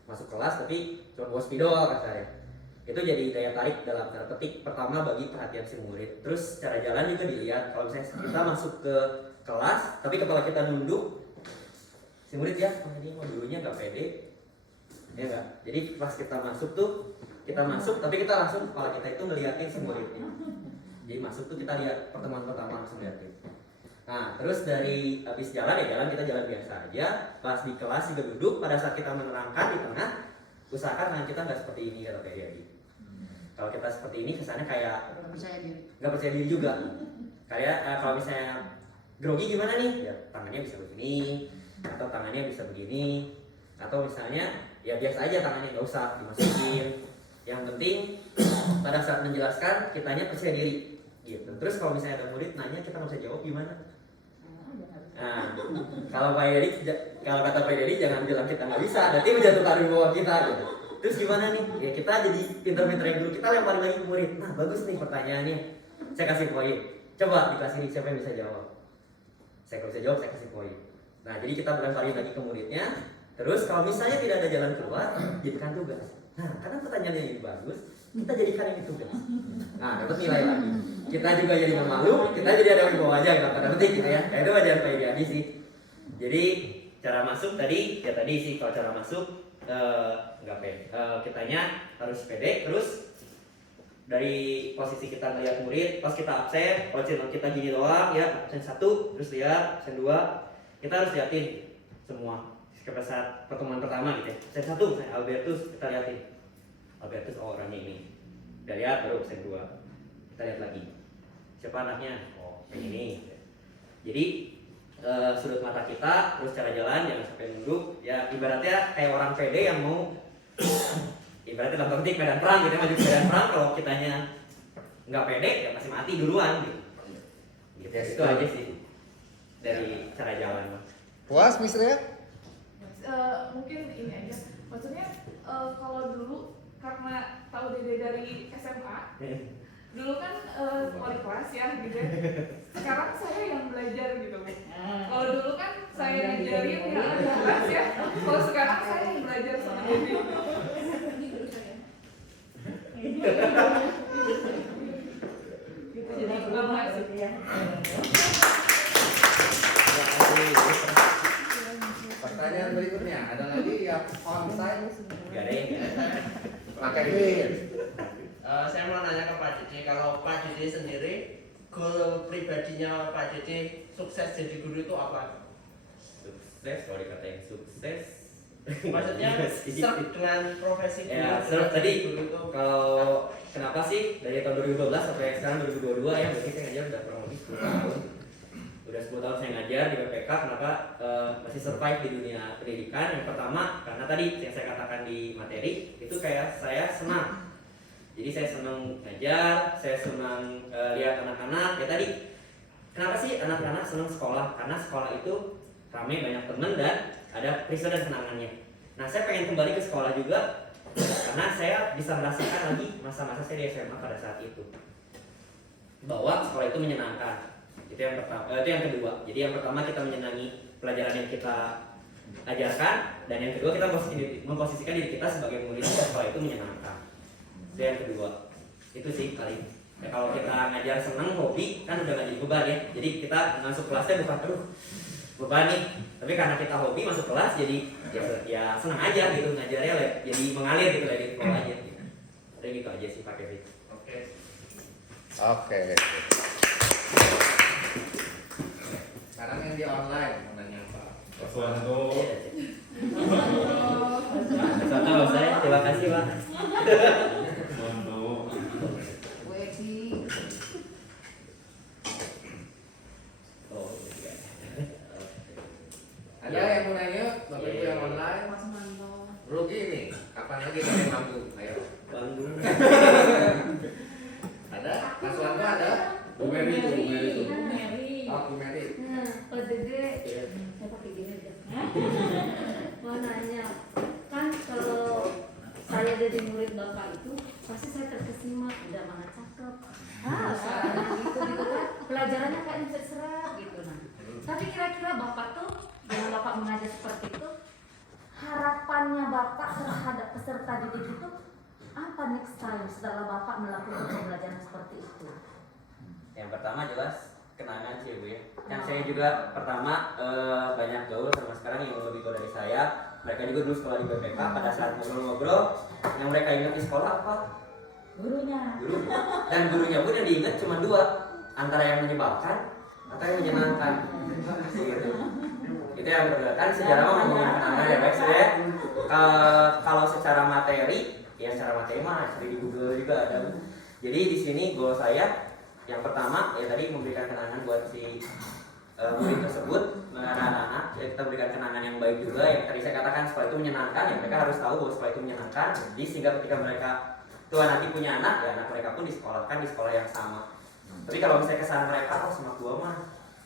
masuk kelas tapi cuma bawa spidol kasarnya. Itu jadi daya tarik dalam tanda petik pertama bagi perhatian si murid. Terus cara jalan juga dilihat. Kalau misalnya kita masuk ke kelas tapi kepala kita nunduk, si murid ya, oh ini mau dulunya nggak pede, ya nggak. Jadi pas kita masuk tuh, kita masuk tapi kita langsung kepala kita itu ngeliatin si muridnya. Jadi masuk tuh kita lihat pertemuan pertama langsung liatin. Nah terus dari habis jalan ya jalan, kita jalan biasa aja. Pas di kelas juga duduk, pada saat kita menerangkan di tengah, usahakan tangan kita nggak seperti ini kata Pak Iriadi. Kalau kita seperti ini kesannya kayak nggak percaya diri juga. Kayak kalau misalnya grogi gimana nih? Ya tangannya bisa begini, atau tangannya bisa begini, atau misalnya ya biasa aja tangannya nggak usah dimasukin. Yang penting pada saat menjelaskan kitanya percaya diri gitu. Terus kalau misalnya ada murid nanya kita nggak bisa jawab gimana? Nah kalau Pak Iriadi, kalau kata Pak Iriadi jangan bilang kita nggak bisa, nanti menjatuhkan wibawa kita gitu. Terus gimana nih? Ya kita jadi pinter-pinterin dulu, kita lemparin lagi ke murid. Nah bagus nih pertanyaannya, saya kasih poin. Coba di kelas ini siapa yang bisa jawab? Saya kalau bisa jawab saya kasih poin. Nah jadi kita lemparin lagi ke muridnya. Terus kalau misalnya tidak ada jalan keluar, jadikan tugas. Nah karena pertanyaannya ini bagus, kita jadikan ini tugas. Nah dapat nilai lagi. Kita juga jadi memalu, kita jadi ada wibawa aja gitu. Pada penting gitu ya. Nah itu ajaran Pak Iriadi sih. Jadi cara masuk tadi, ya tadi sih kalau cara masuk nggak pede. Kitanya harus pede. Terus dari posisi kita ngeliat murid, pas kita absen, kalau kita gini doang ya, absen 1, terus lihat absen 2, kita harus liatin semua. Pada saat pertemuan pertama gitu ya, absen 1 misalnya Albertus, kita liatin Albertus, oh orangnya ini, udah lihat, baru absen 2 kita lihat lagi siapa anaknya, oh yang ini. Jadi sudut mata kita, terus cara jalan jangan sampai nunduk ya, ibaratnya kayak orang pede yang mau ibaratnya dalam petik medan perang gitu, maju ke medan perang. Kalau kitanya nggak pede ya masih mati duluan gitu. Gitu ya, itu aja sih dari cara jalan. Puas misalnya? Mungkin ini aja, maksudnya kalau dulu karena tahu Dede dari SMA, dulu kan wali kelas ya gitu ya. Sekarang saya yang belajar gitu. Kalau dulu kan saya ngajarin ya wali kelas ya, kalau sekarang saya yang belajar sama Dede. Gitu, jadi bangga sih. Pertanyaan berikutnya, ada lagi yang onsite? Gak ada yang Pakai duit. Saya mau nanya ke Pak Dede, kalau Pak Dede sendiri goal pribadinya Pak Dede sukses jadi guru itu apa? Sukses, kalau dikatain sukses Maksudnya serp dengan profesi guru. ya, serp tadi guru itu kalau kenapa sih dari tahun 2012 sampai sekarang 2022 ya, berarti saya ngajar udah kurang lebih 10 tahun. Udah 10 tahun saya ngajar di BPK, kenapa masih survive di dunia pendidikan? Yang pertama karena tadi yang saya katakan di materi itu kayak saya senang. Jadi saya senang ngajar, saya senang lihat anak-anak. Ya tadi, kenapa sih anak-anak senang sekolah? Karena sekolah itu ramai, banyak teman dan ada peristiwa dan kenangannya. Nah saya pengen kembali ke sekolah juga karena saya bisa merasakan lagi masa-masa saya di SMA pada saat itu, bahwa sekolah itu menyenangkan. Itu yang pertama, itu yang kedua. Jadi yang pertama kita menyenangi pelajaran yang kita ajarkan, dan yang kedua kita memposisikan diri kita sebagai murid sekolah itu menyenangkan. Itu yang kedua. Itu sih paling. Ya, kalau kita ngajar senang, hobi, kan udah gak jadi beban ya. Jadi kita masuk kelasnya bukan aduh beban nih, tapi karena kita hobi masuk kelas jadi ya senang aja gitu ngajarnya, jadi mengalir gitu dari flow aja. Udah gitu aja sih Pak Kevin. Oke. Sekarang yang di online mau nanya apa? Suwanto. Sama saya, terima kasih Pak. Suwanto. Mary itu, Mary itu. Mary. Aku Mary. Nah, Pak Dede, saya pakai gini aja. Mau nanya, kan kalau saya jadi murid Bapak itu, pasti saya terkesima, udah mana cakep. Soalnya gitu kan, pelajarannya kayak bisa serap gitu nah. Tapi kira-kira Bapak tuh, dengan Bapak mengajar seperti itu, harapannya Bapak terhadap peserta didik itu apa next time setelah Bapak melakukan pembelajaran seperti itu? Yang pertama jelas kenangan sih Bu ya. Kan saya juga pertama banyak gaul sama sekarang yang lebih gaul dari saya. Mereka juga dulu sekolah di BPK. Pada saat ngobrol-ngobrol, yang mereka ingat di sekolah apa? Gurunya. Guru. Dan gurunya pun yang diingat cuma dua, antara yang menyebalkan atau yang menyenangkan. Gitu. Itu yang kedua. Kan sejarah mah ngomongin kenangan ya baik sudah. Kalau secara materi, ya secara materi mah cari di Google juga ada. Jadi di sini goal saya yang pertama ya tadi memberikan kenangan buat si murid tersebut, anak-anak ya kita berikan kenangan yang baik juga yang tadi saya katakan sekolah itu menyenangkan ya mereka harus tahu bahwa sekolah itu menyenangkan jadi sehingga ketika mereka tua nanti punya anak ya anak mereka pun disekolahkan di sekolah yang sama. Tapi kalau misalnya kesan mereka Semak 2 mah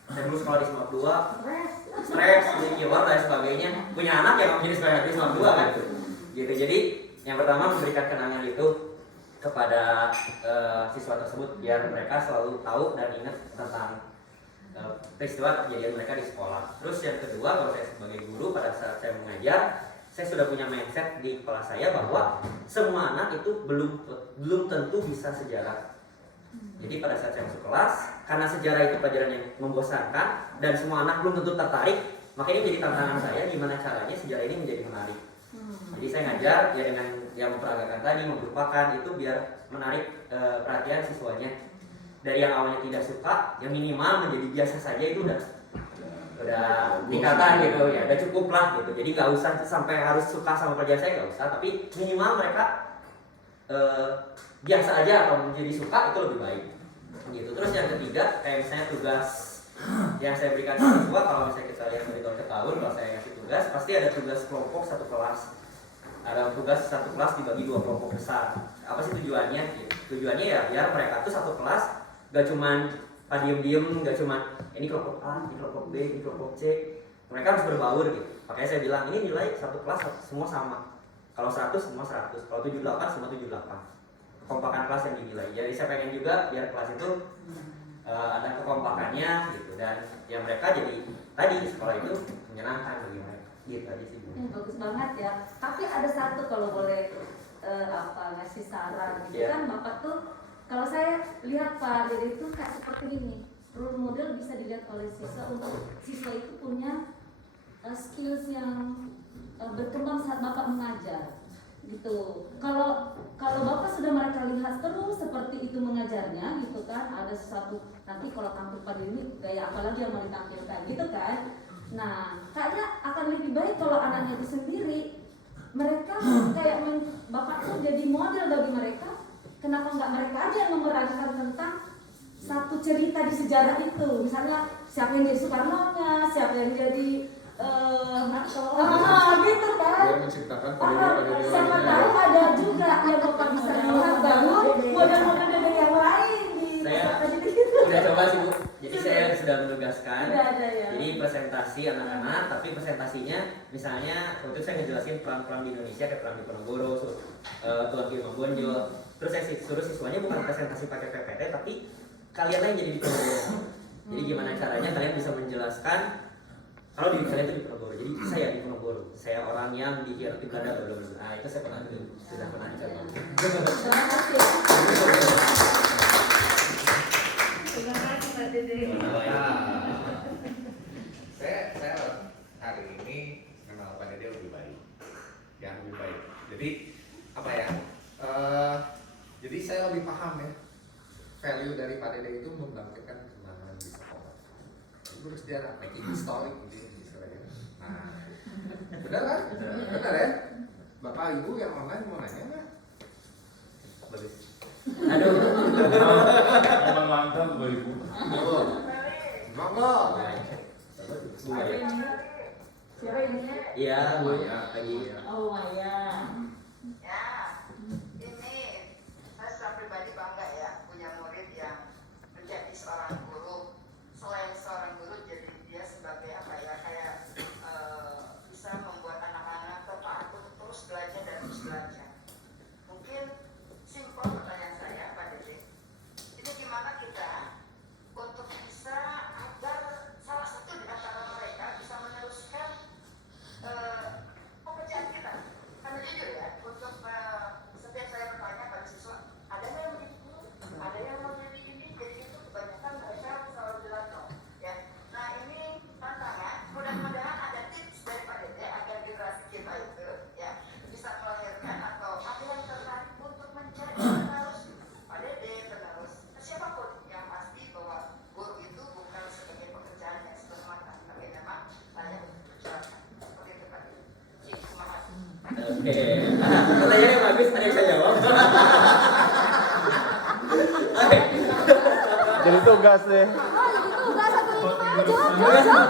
saya dulu sekolah di Semak 2 stres, insecure dan sebagainya punya anak yang menjadi sekolah di Semak 2 kan gitu. Jadi yang pertama memberikan kenangan itu kepada siswa tersebut biar mereka selalu tahu dan ingat tentang peristiwa kejadian mereka di sekolah. Terus yang kedua, kalau saya sebagai guru pada saat saya mengajar, saya sudah punya mindset di kepala saya bahwa semua anak itu belum tentu bisa sejarah. Jadi pada saat saya masuk kelas, karena sejarah itu pelajaran yang membosankan dan semua anak belum tentu tertarik, maka ini menjadi tantangan saya gimana caranya sejarah ini menjadi menarik. Jadi saya ngajar ya dengan yang memperagakan tadi, melupakan itu biar menarik perhatian siswanya. Dari yang awalnya tidak suka, yang minimal menjadi biasa saja itu udah tingkatan gitu ya, udah cukup lah gitu. Jadi nggak usah sampai harus suka sama pelajaran saya nggak usah, tapi minimal mereka biasa aja atau menjadi suka itu lebih baik. Gitu. Terus yang ketiga, kayak misalnya tugas yang saya berikan ke siswa, kalau misalnya kita lihat dari tahun ke tahun, kalau saya ngasih tugas, pasti ada tugas kelompok satu kelas. Ada tugas satu kelas dibagi 2 kelompok besar. Apa sih tujuannya? Gitu. Tujuannya ya biar mereka tuh satu kelas gak cuman diem-diem, gak cuman ini kelompok A, ini kelompok B, ini kelompok C. Mereka harus berbaur gitu. Makanya saya bilang ini nilai satu kelas semua sama. Kalau 100 semua 100, kalau 78 semua 78. Kekompakan kelas yang dinilai. Jadi saya pengen juga biar kelas itu ada kekompakannya gitu dan ya mereka jadi tadi sekolah itu menyenangkan bagi mereka. Gitu aja sih Bu. Bagus banget ya. Tapi ada satu kalau boleh ngasih saran gitu kan Bapak tuh kalau saya lihat Pak Dede itu kayak seperti ini. Role model bisa dilihat oleh siswa untuk siswa itu punya skills yang berkembang saat Bapak mengajar gitu. Kalau Bapak sudah mereka lihat terus seperti itu mengajarnya gitu kan, ada sesuatu nanti kalau tampil pada ini gaya apa lagi yang mau ditampilkan gitu kan. Nah, kayaknya akan lebih baik kalau anaknya itu sendiri mereka kayak Bapak tuh jadi model bagi mereka. Kenapa nggak mereka aja yang memerankan tentang satu cerita di sejarah itu? Misalnya siapa yang jadi Soekarno-nya, siapa yang jadi gitu kan? Dia menciptakan pada Siapa tahu ada juga yang Bapak bisa lihat baru model-model dari yang lain di Saya udah coba sih Bu. Jadi saya sudah menugaskan. Udah ada ya. Jadi presentasi anak-anak, tapi presentasinya misalnya untuk saya ngejelasin peran-peran di Indonesia kayak peran di Diponegoro, Tuan Gino Bonjol. Terus saya suruh siswanya bukan presentasi pakai PPT, tapi kalian yang jadi Diponegoro. Jadi gimana caranya kalian bisa menjelaskan kalau diri kalian itu Diponegoro. Jadi saya Diponegoro, saya orang yang dikira di Belanda belum. Nah itu saya pernah dulu, sudah pernah dicoba. Terima kasih. Terima kasih Pak Dede. Saya hari ini kenal Pak Dede lebih baik, yang lebih baik. Jadi apa ya? Jadi saya lebih paham ya value dari Pak Dede itu membangkitkan kenangan di sekolah. Guru sejarah, making history gitu ya istilahnya. Nah, benar kan? Benar ya? Bapak Ibu yang online mau nanya nggak? Bagus. Aduh. Emang mantap 2000. Monggo. Bu ya. Siapa ini? Iya, Bu Maya. lagi. Oh Maya. Ya, ini saya secara pribadi bangga ya punya murid yang menjadi seorang tugas deh. Oh, itu tugas satu ini mah jawab.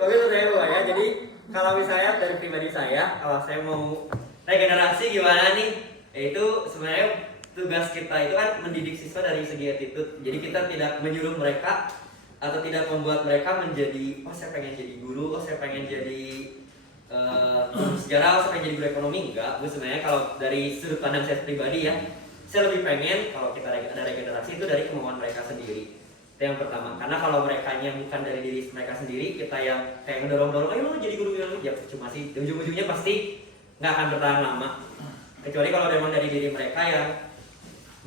Bagus saya Bu ya. Jadi kalau misalnya dari pribadi saya, kalau saya mau regenerasi gimana nih? Itu sebenarnya tugas kita itu kan mendidik siswa dari segi attitude. Jadi kita tidak menyuruh mereka atau tidak membuat mereka menjadi oh saya pengen jadi guru, oh saya pengen jadi guru sejarah, oh saya pengen jadi guru ekonomi. Enggak, gue sebenarnya kalau dari sudut pandang saya pribadi ya, saya lebih pengen kalau kita ada regenerasi itu dari kemauan mereka sendiri. Itu yang pertama, karena kalau mereka yang bukan dari diri mereka sendiri, kita yang kayak ngedorong-dorong, ayo lo jadi guru ya cuma sih ujung-ujungnya pasti nggak akan bertahan lama. Kecuali kalau memang dari diri mereka yang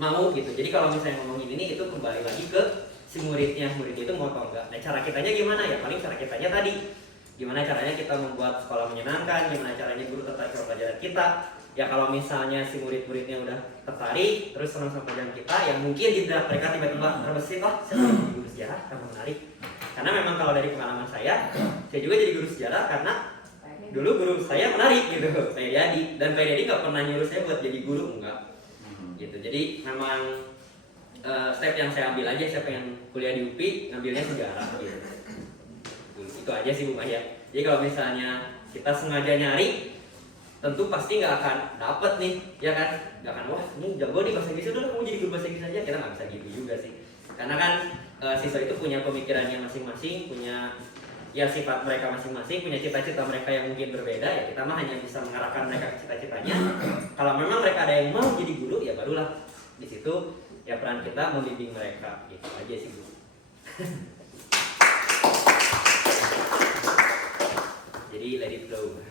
mau gitu. Jadi kalau misalnya ngomongin ini itu kembali lagi ke si muridnya itu mau atau enggak. Nah cara kitanya gimana ya? Paling cara kitanya tadi gimana caranya kita membuat sekolah menyenangkan, gimana caranya guru tertarik sama pelajaran kita. Ya kalau misalnya si murid-muridnya udah tertarik, terus senang sama pelajaran kita, yang mungkin di benak mereka tiba-tiba terbesit, oh saya mau jadi guru sejarah, karena menarik. Karena memang kalau dari pengalaman saya juga jadi guru sejarah karena dulu guru saya menarik gitu, Pak Yadi. Dan Pak Yadi nggak pernah nyuruh saya buat jadi guru, enggak. Gitu. Jadi memang step yang saya ambil aja, saya pengen kuliah di UPI, ngambilnya sejarah gitu. Itu aja sih Bu Maya. Jadi kalau misalnya kita sengaja nyari, tentu pasti nggak akan dapet nih, ya kan? Nggak akan, wah ini jago nih bahasa Inggris, udah kamu jadi guru bahasa Inggris aja. Kita nggak bisa gitu juga sih. Karena kan siswa itu punya pemikirannya masing-masing, punya ya sifat mereka masing-masing, punya cita-cita mereka yang mungkin berbeda. Ya kita mah hanya bisa mengarahkan mereka ke cita-citanya. Kalau memang mereka ada yang mau jadi guru, ya barulah di situ ya peran kita membimbing mereka. Gitu aja sih Bu. Jadi let it flow.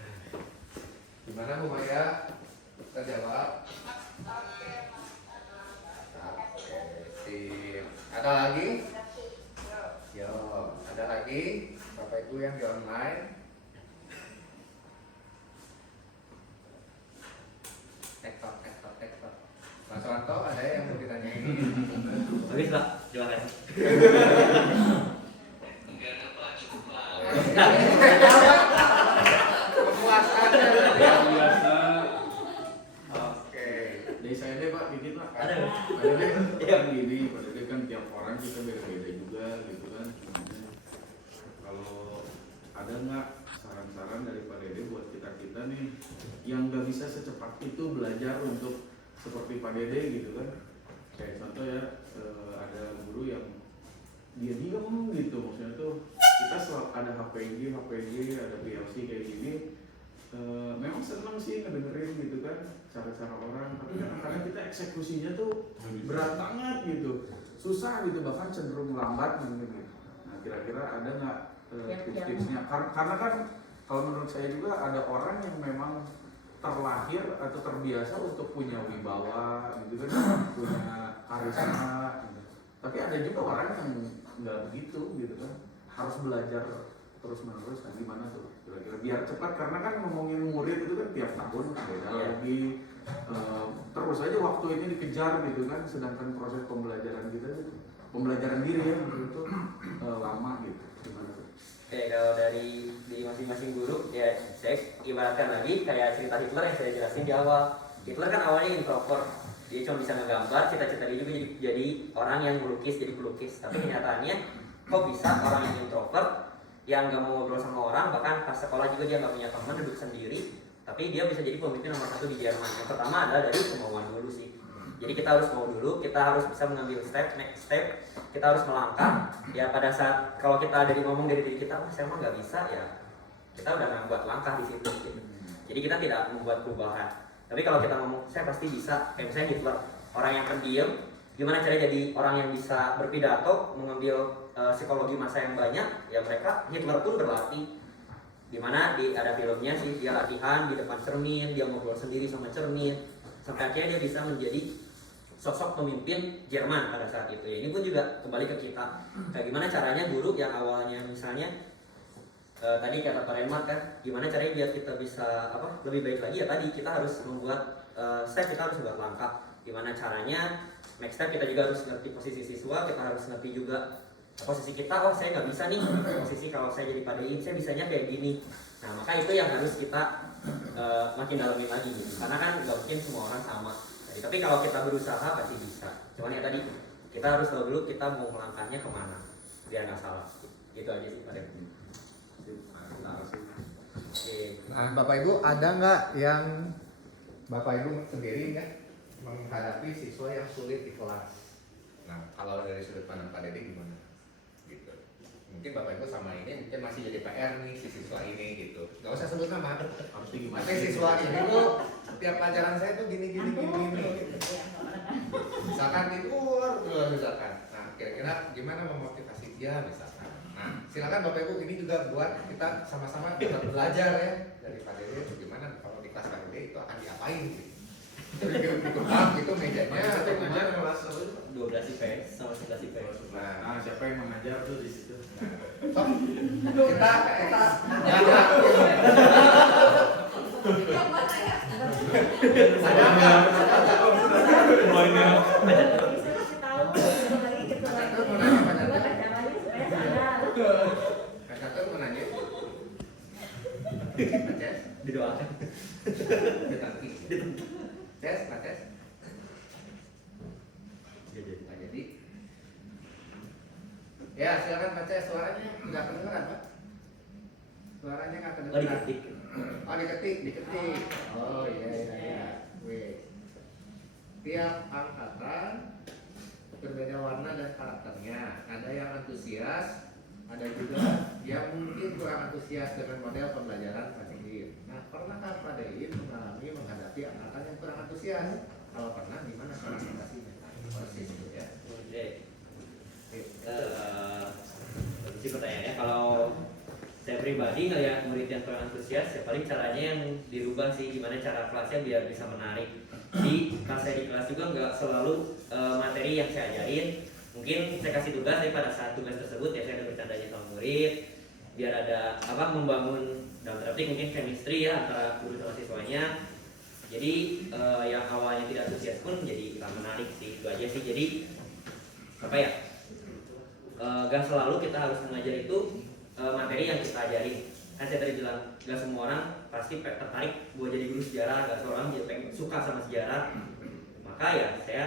Gimana Bu Maya? Kita jawab. Oke, sip. Ada lagi? Yo, ada lagi? Bapak Ibu yang di online. Tektok. Mas Wanto, ada yang mau ditanyain? Bagus Pak, terima kasih. Biasa. Oke. Dari saya deh Pak, dikit Pak. Ada. Ada deh. Kan gini, padahal kan tiap orang kita beda-beda juga gitu kan. Kalau ada nggak saran-saran dari Pak Dede buat kita nih yang nggak bisa secepat itu belajar untuk seperti Pak Dede gitu kan? Kayak contoh ya, ada guru yang dia diam gitu, maksudnya tuh kita selalu ada HPG, ada PLC kayak gini. Memang senang sih ngedengerin gitu kan cara-cara orang, tapi kadang-kadang kita eksekusinya tuh berat banget gitu, susah gitu, bahkan cenderung lambat mungkin gitu. Nah kira-kira ada nggak tips-tipsnya? Karena kan kalau menurut saya juga ada orang yang memang terlahir atau terbiasa untuk punya wibawa gitu kan, punya karisma gitu. Tapi ada juga orang yang nggak begitu gitu kan, harus belajar terus-menerus. Nah gimana tuh kira-kira biar cepat, karena kan ngomongin murid itu kan tiap tahun beda lagi, terus aja waktu ini dikejar gitu kan, sedangkan proses pembelajaran kita itu pembelajaran diri ya menurut itu lama gitu. Gimana tuh? Oke, kalau dari masing-masing guru ya saya ibaratkan lagi kayak cerita Hitler yang saya jelasin di awal. Hitler kan awalnya introvert, dia cuma bisa ngegambar, cita-cita dia juga jadi orang yang melukis, jadi pelukis. Tapi kenyataannya kok bisa orang yang introvert yang nggak mau ngobrol sama orang, bahkan pas sekolah juga dia nggak punya teman, duduk sendiri, tapi dia bisa jadi pemimpin nomor 1 di Jerman. Yang pertama adalah dari kemauan dulu sih. Jadi kita harus mau dulu, kita harus bisa mengambil next step, kita harus melangkah. Ya pada saat kalau kita ada di ngomong dari diri kita, oh saya mah nggak bisa, ya kita udah nggak buat langkah di situ. Gitu. Jadi kita tidak membuat perubahan. Tapi kalau kita ngomong saya pasti bisa, kayak misalnya Hitler, orang yang pendiam, gimana caranya jadi orang yang bisa berpidato, mengambil psikologi masa yang banyak, ya mereka Hitler pun berlatih. Dimana ada filmnya sih, dia latihan di depan cermin, dia ngobrol sendiri sama cermin, sampai akhirnya dia bisa menjadi sosok pemimpin Jerman pada saat itu. Ya, ini pun juga kembali ke kita. Kayak gimana caranya guru yang awalnya misalnya tadi kata Pak Renmat kan, gimana caranya biar kita bisa lebih baik lagi, ya tadi kita harus membuat step, kita harus membuat langkah. Gimana caranya next step, kita juga harus ngerti posisi siswa, kita harus ngerti juga posisi kita. Oh saya nggak bisa nih posisi, kalau saya jadi PDI saya bisanya kayak gini. Nah maka itu yang harus kita makin dalamin lagi gitu. Karena kan nggak mungkin semua orang sama. Tapi kalau kita berusaha pasti bisa. Cuman ya tadi kita harus tahu dulu kita mau melangkahnya kemana biar nggak salah. Gitu aja sih Pak Dev. Oke. Nah, Bapak Ibu ada nggak yang Bapak Ibu sendiri ya menghadapi siswa yang sulit di kelas? Nah, kalau dari sudut pandang Pak Dede gimana? Gitu. Mungkin Bapak Ibu sama ini mungkin masih jadi PR nih si siswa ini gitu. Gak usah sebut nama. Harus gimana? Tapi siswa ini tuh setiap pelajaran saya tuh gini gitu. Misalkan tidur terus misalkan. Nah, kira-kira gimana memotivasi dia misalkan? Nah, silakan Bapak Ibu ini juga buat kita sama-sama tetap belajar ya dari Pak Dede bagaimana kalau di kelas Pak Dede itu akan diapain gitu. Jadi dikembang itu mejanya atau Mengajar gimana? kelas apa itu? 12 IPS sama 11 IPS. Nah, siapa yang mengajar tuh di situ? Sok, kita Didoakan. Nah, jadi ya silakan baca suaranya nggak kedengeran Pak. Suaranya nggak Oh, kedengeran. diketik. Oh diketik. Oh iya. Wih. Tiap angkatan berbeda warna dan karakternya. Ada yang antusias, ada juga yang mungkin kurang antusias dengan model pembelajaran Pak Dein. Nah, pernahkah Pak Dein menghadapi angkatan yang kurang antusias? Kalau pernah, gimana cara mengatasinya? Persis gitu ya. Oke. Si pertanyaannya, kalau saya pribadi ngeliat murid yang kurang antusias, ya paling caranya yang dirubah sih, gimana cara kelasnya biar bisa menarik. Di kelas saya di kelas juga nggak selalu materi yang saya ajarin. Mungkin saya kasih tugas, tapi pada saat tugas tersebut ya saya ada bercandanya sama murid, biar ada membangun dalam tanda petik mungkin chemistry ya antara guru sama siswanya. Jadi yang awalnya tidak antusias pun jadi menarik sih, itu aja sih. Jadi gak selalu kita harus mengajar itu materi yang kita ajarin. Kan saya tadi bilang gak semua orang pasti tertarik buat jadi guru sejarah, gak semua orang pengen suka sama sejarah. Maka ya saya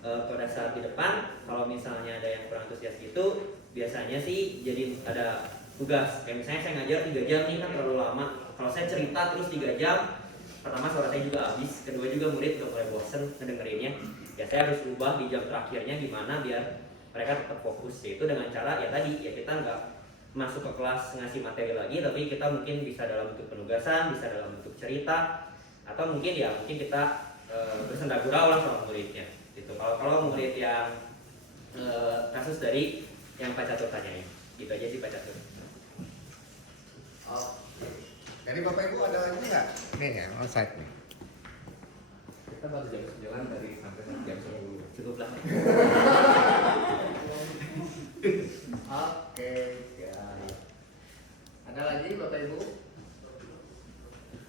pada saat di depan kalau misalnya ada yang kurang antusias gitu, biasanya sih jadi ada tugas. Kayak misalnya saya ngajar 3 jam nih kan terlalu lama. Kalau saya cerita terus 3 jam, pertama suara saya juga habis, kedua juga murid udah mulai bosen ngedengerinnya. Ya saya harus ubah di jam terakhirnya gimana biar mereka tetap fokus, yaitu dengan cara ya tadi ya kita nggak masuk ke kelas ngasih materi lagi, tapi kita mungkin bisa dalam bentuk penugasan, bisa dalam bentuk cerita, atau mungkin kita bersenda gurau lah sama muridnya gitu. Kalau murid yang kasus dari yang Pak Catur tanyain, gitu aja sih Pak Catur. Oh. Jadi Bapak Ibu ada lagi nggak? Nih ya, onsite nih. Kita baru jam 9 dari sampai jam 10. Cukup lah. Oke, ya. Ada lagi Bapak Ibu?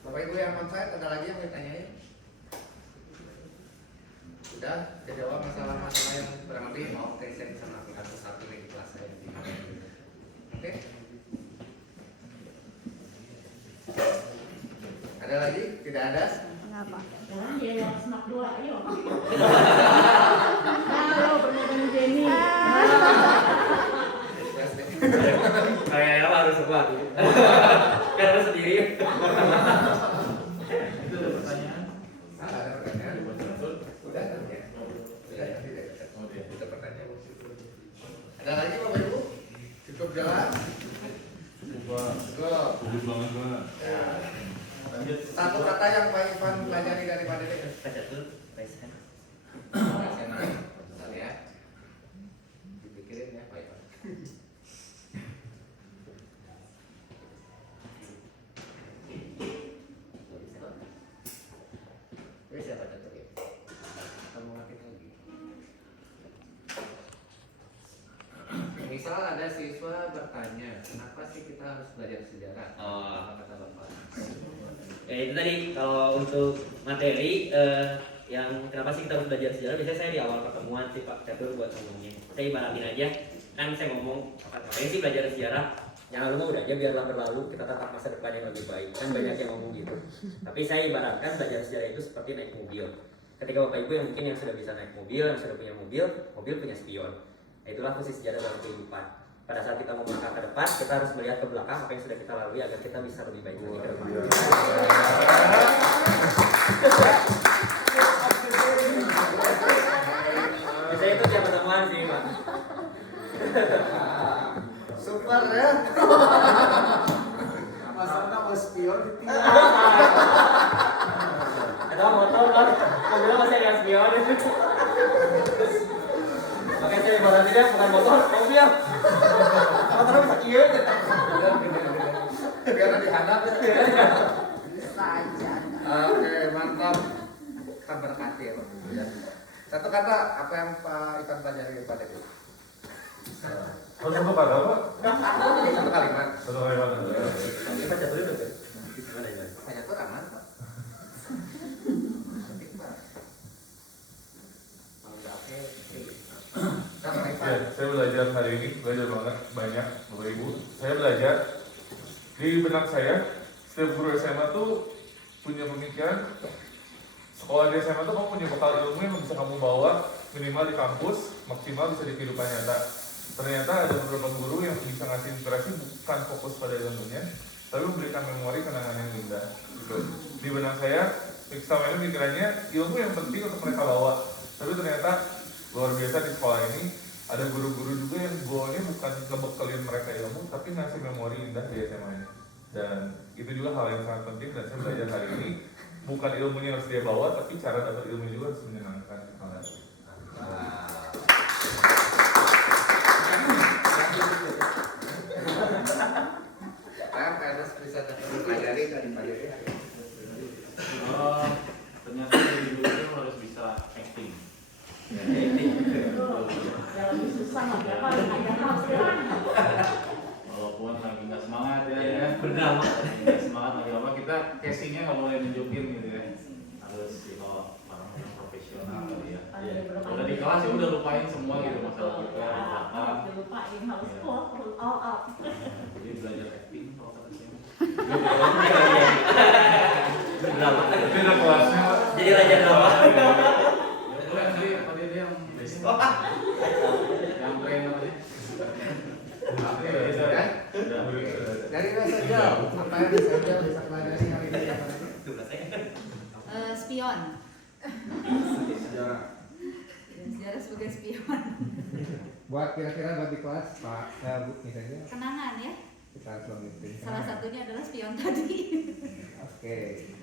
Bapak Ibu yang onsite ada lagi yang mau ditanyain? Udah kejawab masalah-masalah yang kurang lebih mau saya bisa melakukan satu di kelas saya. Oke? Ada lagi? Tidak ada? Kenapa? Jangan dia yang snack 2, ayo. Halo, pernikahan Jenny. Kayaknya harus kuat. Karena sendiri. Itu ada pertanyaan? Ada pertanyaan? Udah kan ya? Udah nanti deh. Itu pertanyaan. Ada lagi Bapak Ibu? Cukup jelas? Cukup. Bagus banget Pak. Ya. Lanjut. Satu kata yang Pak Ivan pelajari dari Pak Dede. Pak Catur, Raisen. Rasional. Bentar ya. Dipikirin ya Pak Ivan. Ini siapa Catur ya? Kamu ngerti lagi. Misal ada siswa bertanya, kenapa sih kita harus belajar sejarah? Oh. Apa kata Bapak? Ya itu tadi kalau untuk materi yang kenapa sih kita harus belajar sejarah, biasanya saya di awal pertemuan sih Pak Catur buat ngomongin. Saya ibaratin aja, kan saya ngomong ngapain sih belajar sejarah? Yang lalu mah udah aja biarlah berlalu, kita tatap masa depan yang lebih baik. Kan banyak yang ngomong gitu. Tapi saya ibaratkan belajar sejarah itu seperti naik mobil. ketika Bapak Ibu yang mungkin yang sudah bisa naik mobil, yang sudah punya mobil, mobil punya spion. Nah, itulah fungsi sejarah dalam kehidupan. Pada saat kita mau melangkah ke depan, kita harus melihat ke belakang apa yang sudah kita lalui agar kita bisa lebih baik lagi ke depan. Biasanya itu tiap pertemuan sih, Pak. Super ya. Masalahnya mau spion ditinggal. Ada motor kan, mobilnya masih ada spion itu. Makanya saya ibarat dia bukan motor, mobil. Motornya bisa kieu gitu. Biar dihadap ya. Saja. Oke, mantap. Kan berkati ya. Satu kata apa yang Pak Ivan pelajari pada itu? Satu kata apa? Satu kalimat. Satu kalimat. Ini baca dulu dong. Gimana ini? Hanya tuh aman, Pak. Ya, saya belajar hari ini, belajar banyak Bapak Ibu. Saya belajar di benak saya, setiap guru SMA tuh punya pemikiran sekolah di SMA tuh kamu punya bekal ilmu yang bisa kamu bawa minimal di kampus, maksimal bisa di kehidupan nyata. Ternyata ada beberapa guru yang bisa ngasih inspirasi bukan fokus pada ilmunya, tapi memberikan memori kenangan yang indah. Gitu. Di benak saya, selama ini pikirannya ilmu yang penting untuk mereka bawa, tapi ternyata luar biasa di sekolah ini ada guru-guru juga yang goalnya bukan ngebekelin mereka ilmu, tapi ngasih memori indah di SMA ini. Dan itu juga hal yang sangat penting dan saya belajar hari ini bukan ilmunya harus dia bawa, tapi cara dapat ilmu juga harus menyenangkan. Pelajari dari Pak Dede. Ternyata dari dulu itu harus bisa acting. Ya lebih susah nggak paling ada hal Walaupun lagi nggak semangat ya, Berdrama. lagi nggak semangat lagi apa kita casingnya nggak boleh nunjukin gitu ya. Harus kalau orang yang profesional gitu ya. Udah di kelas ya udah lupain semua gitu masalah kita di belakang. lupain harus all up. Jadi belajar acting kalau kata saya. Berdrama. Ini ada kelasnya, Pak. Jadi raja drama. Boleh tadi apa dia yang train apa sih? Dari mana saja? Apa yang saja bisa pelajari hari ini? Spion. Sejarah sebagai spion. Buat kira-kira bagi kelas Pak Bu misalnya Kenangan ya. kita harus lanjutin. Salah satunya adalah spion tadi. Oke,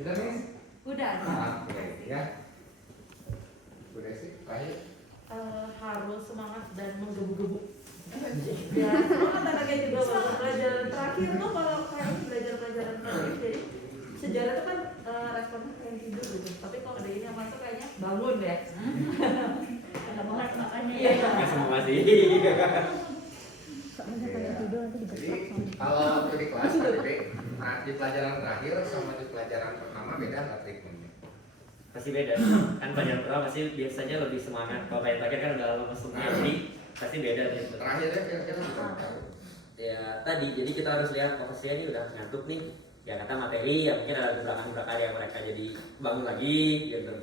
udah nih. Udah. Oke, ya. Udah sih, terakhir. Harus semangat dan menggebu-gebu. Ya, semangat anaknya juga waktu pelajaran terakhir tuh kalau kayak belajar pelajaran terakhir jadi sejarah itu kan responnya kayak tidur gitu. Tapi kalau ada ini yang masuk kayaknya bangun ya. Ada banget makanya. Iya. Nggak semua sih. Soalnya kalau tidur nanti Jadi digetok. kalau di kelas Pak Dede, nah, di pelajaran terakhir sama di pelajaran pertama beda nggak treatmentnya? Pasti beda. Kan pelajaran pertama pasti biasanya lebih semangat. Kalau yang terakhir kan udah lama semua, jadi pasti beda gitu. Terakhirnya kira-kira bisa tahu. Ya tadi, jadi kita harus lihat posisinya ini udah ngantuk nih. Ya kata materi, ya mungkin ada gebrakan-gebrakan yang mereka jadi bangun lagi gitu.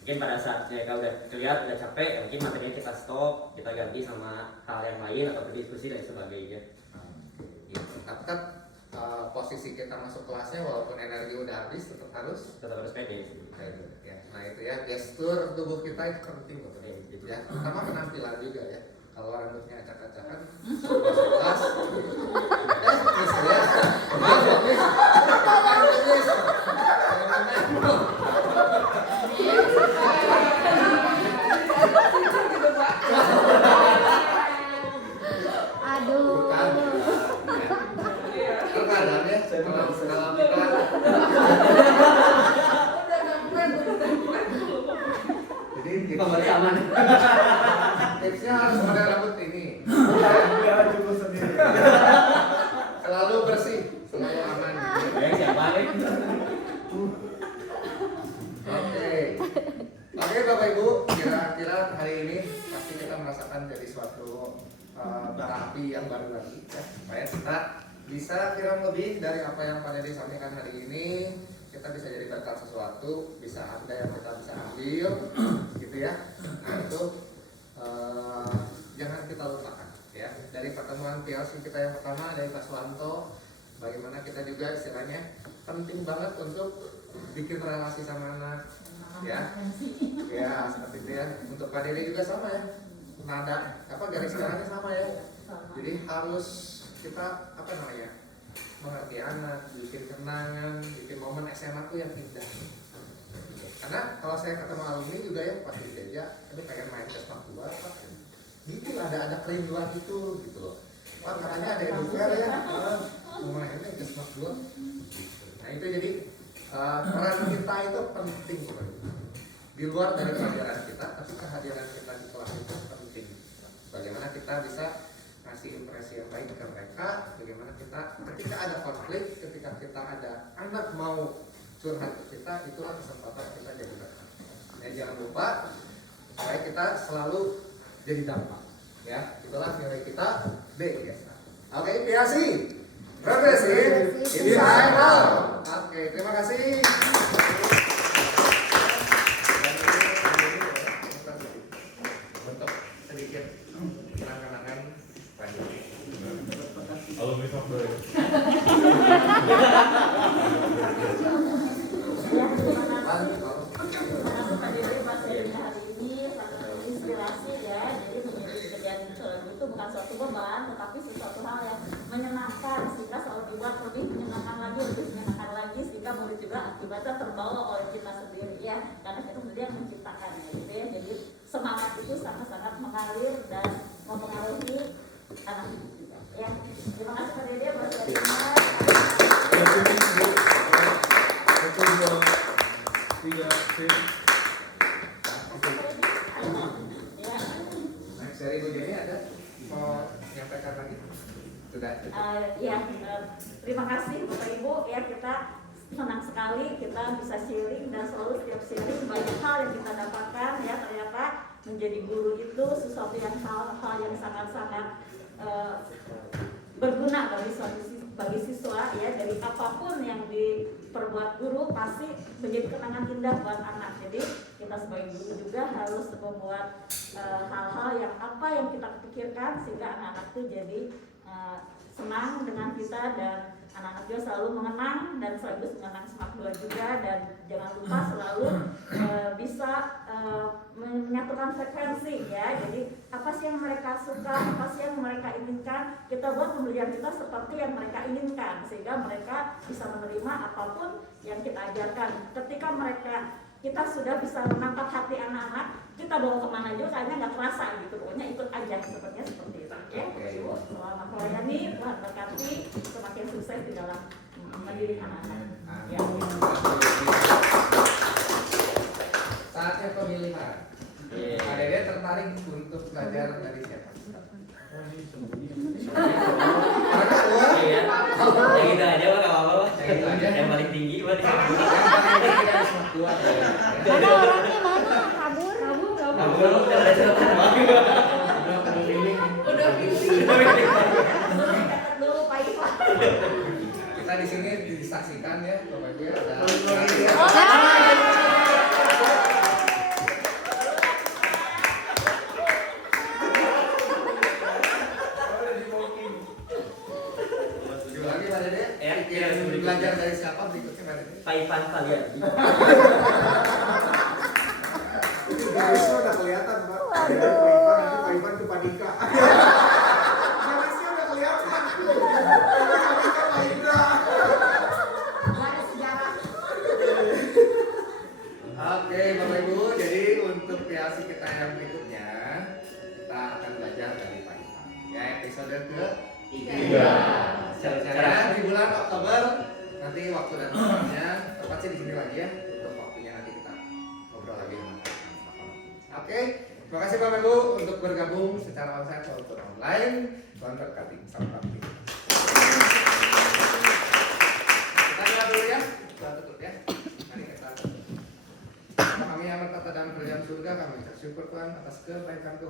Mungkin pada saat mereka udah kelihatan udah capek, ya mungkin materinya kita stop, kita ganti sama hal yang lain atau berdiskusi dan sebagainya. Gitu. Tapi kan posisi kita masuk kelasnya walaupun energi udah habis tetap harus Pede sih. ya. Nah itu ya gestur tubuh kita itu penting betul ya. Sama penampilan juga ya. Kalau rambutnya acak-acakan masuk kelas, terus ya, Aduh. terkadang ya kalau kita jadi Kita berarti aman. tipsnya harus ada rambut ini cukup sendiri. selalu bersih, selalu aman. Baik siapa nih? Oke Bapak Ibu, kira-kira hari ini pasti kita merasakan jadi suatu terapi yang baru lagi ya, supaya kita bisa kira lebih dari apa yang Pak Dede sampaikan hari ini. Kita kita bisa jadi bekal sesuatu, bisa ada yang kita bisa ambil, gitu ya. Nah itu jangan kita lupakan ya. Dari pertemuan PLC kita yang pertama dari Pak Suwanto, bagaimana kita juga istilahnya penting banget untuk bikin relasi sama anak, ya, ya seperti itu ya. Untuk Pak Dede juga sama ya, nada garis caranya sama ya. Jadi harus kita mengerti anak, bikin kenangan, bikin momen SMA tuh yang indah. Karena kalau saya ketemu alumni juga ya pas di gereja, ini pengen main ke sepak bola, Pak. Gitu ada kerinduan gitu loh. Pak katanya ada eduker ya, mau main ke sepak bola. Nah itu jadi peran kita itu penting di luar dari kehadiran kita, tapi kehadiran kita di kelas itu penting. Bagaimana kita bisa ngasih impresi yang baik ke mereka, bagaimana kita ketika ada konflik, ketika kita ada anak mau curhat ke kita, itulah kesempatan kita jadi berkat. Ya, jangan lupa supaya kita selalu jadi dampak. Ya, itulah nilai kita B ya. Oke, PLC Progressive Inside Out. Oke, terima kasih. Untuk sedikit kenang-kenangan panjang. Alumni Fakbar. Pak Dede pasti hari ini sangat inspirasi ya. Jadi menjadi pekerjaan itu bukan suatu beban, tetapi sesuatu hal yang menyenangkan sehingga selalu dibuat lebih menyenangkan lagi sehingga murid juga akibatnya terbawa oleh kita sendiri ya, karena kita sendiri yang menciptakannya gitu ya. Jadi semangat itu sangat-sangat mengalir dan mempengaruhi anak didik juga ya. Terima kasih Pak Dede buat sharingnya. Next dari Bu Jenny ada mau menyampaikan lagi? Sudah. Terima kasih Bapak Ibu ya, kita senang sekali kita bisa sharing dan selalu setiap sharing banyak hal yang kita dapatkan ya. Ternyata menjadi guru itu sesuatu yang hal yang sangat-sangat berguna bagi siswa ya. Dari apapun yang diperbuat guru pasti menjadi kenangan indah buat anak. Jadi kita sebagai guru juga harus membuat hal-hal yang yang kita pikirkan sehingga anak-anak itu jadi senang dengan kita, dan anak-anak juga selalu mengenang dan sekaligus mengenang SMAK 2 juga. Dan jangan lupa selalu bisa menyatukan frekuensi ya. Jadi apa sih yang mereka suka, apa sih yang mereka inginkan, kita buat pembelajaran kita seperti yang mereka inginkan sehingga mereka bisa menerima apapun yang kita ajarkan. Ketika kita sudah bisa menangkap hati anak-anak, kita bawa kemana juga kayaknya nggak terasa gitu, pokoknya ikut aja seperti itu ya. Ibu selamat melayani, Tuhan berkati, semakin sukses di dalam mendidik anak-anak ya. Saatnya pemilihan. Pak Dede tertarik untuk belajar dari siapa? Iya, yang gitu aja Pak, nggak apa-apa Pak. Yang paling tinggi Pak. Mana orangnya mana? Kabur. Kabur udah ada catatan Pak. Udah pilih. Dulu Pak Ivan. Kita di sini disaksikan ya, Bapak Ibu ada. Lagi Pak Dede, belajar dari siapa berikutnya Pak Dede? Pak Ivan kalian. Garisnya udah kelihatan Pak. Pak Ivan, nanti Pak Ivan ke Pak Dika. Garisnya udah kelihatan. Pak Dika, Pak Indra. Garis sejarah. Oke Bapak Ibu, jadi untuk PLC kita yang berikutnya kita akan belajar dari Pak Ivan. Ya, episode ke-3. Caranya di bulan Oktober nanti waktu dan tempatnya tepat sih di sini lagi ya, untuk waktunya nanti kita ngobrol lagi sama. Oke, terima kasih Bapak Ibu untuk bergabung secara onsite maupun online. Tuhan berkati. Salam kasih. Kita doa dulu ya, kita tutup ya. Mari kita tutup. Kami yang bertata dalam kerajaan surga, kami bersyukur Tuhan atas kebaikan Tuhan.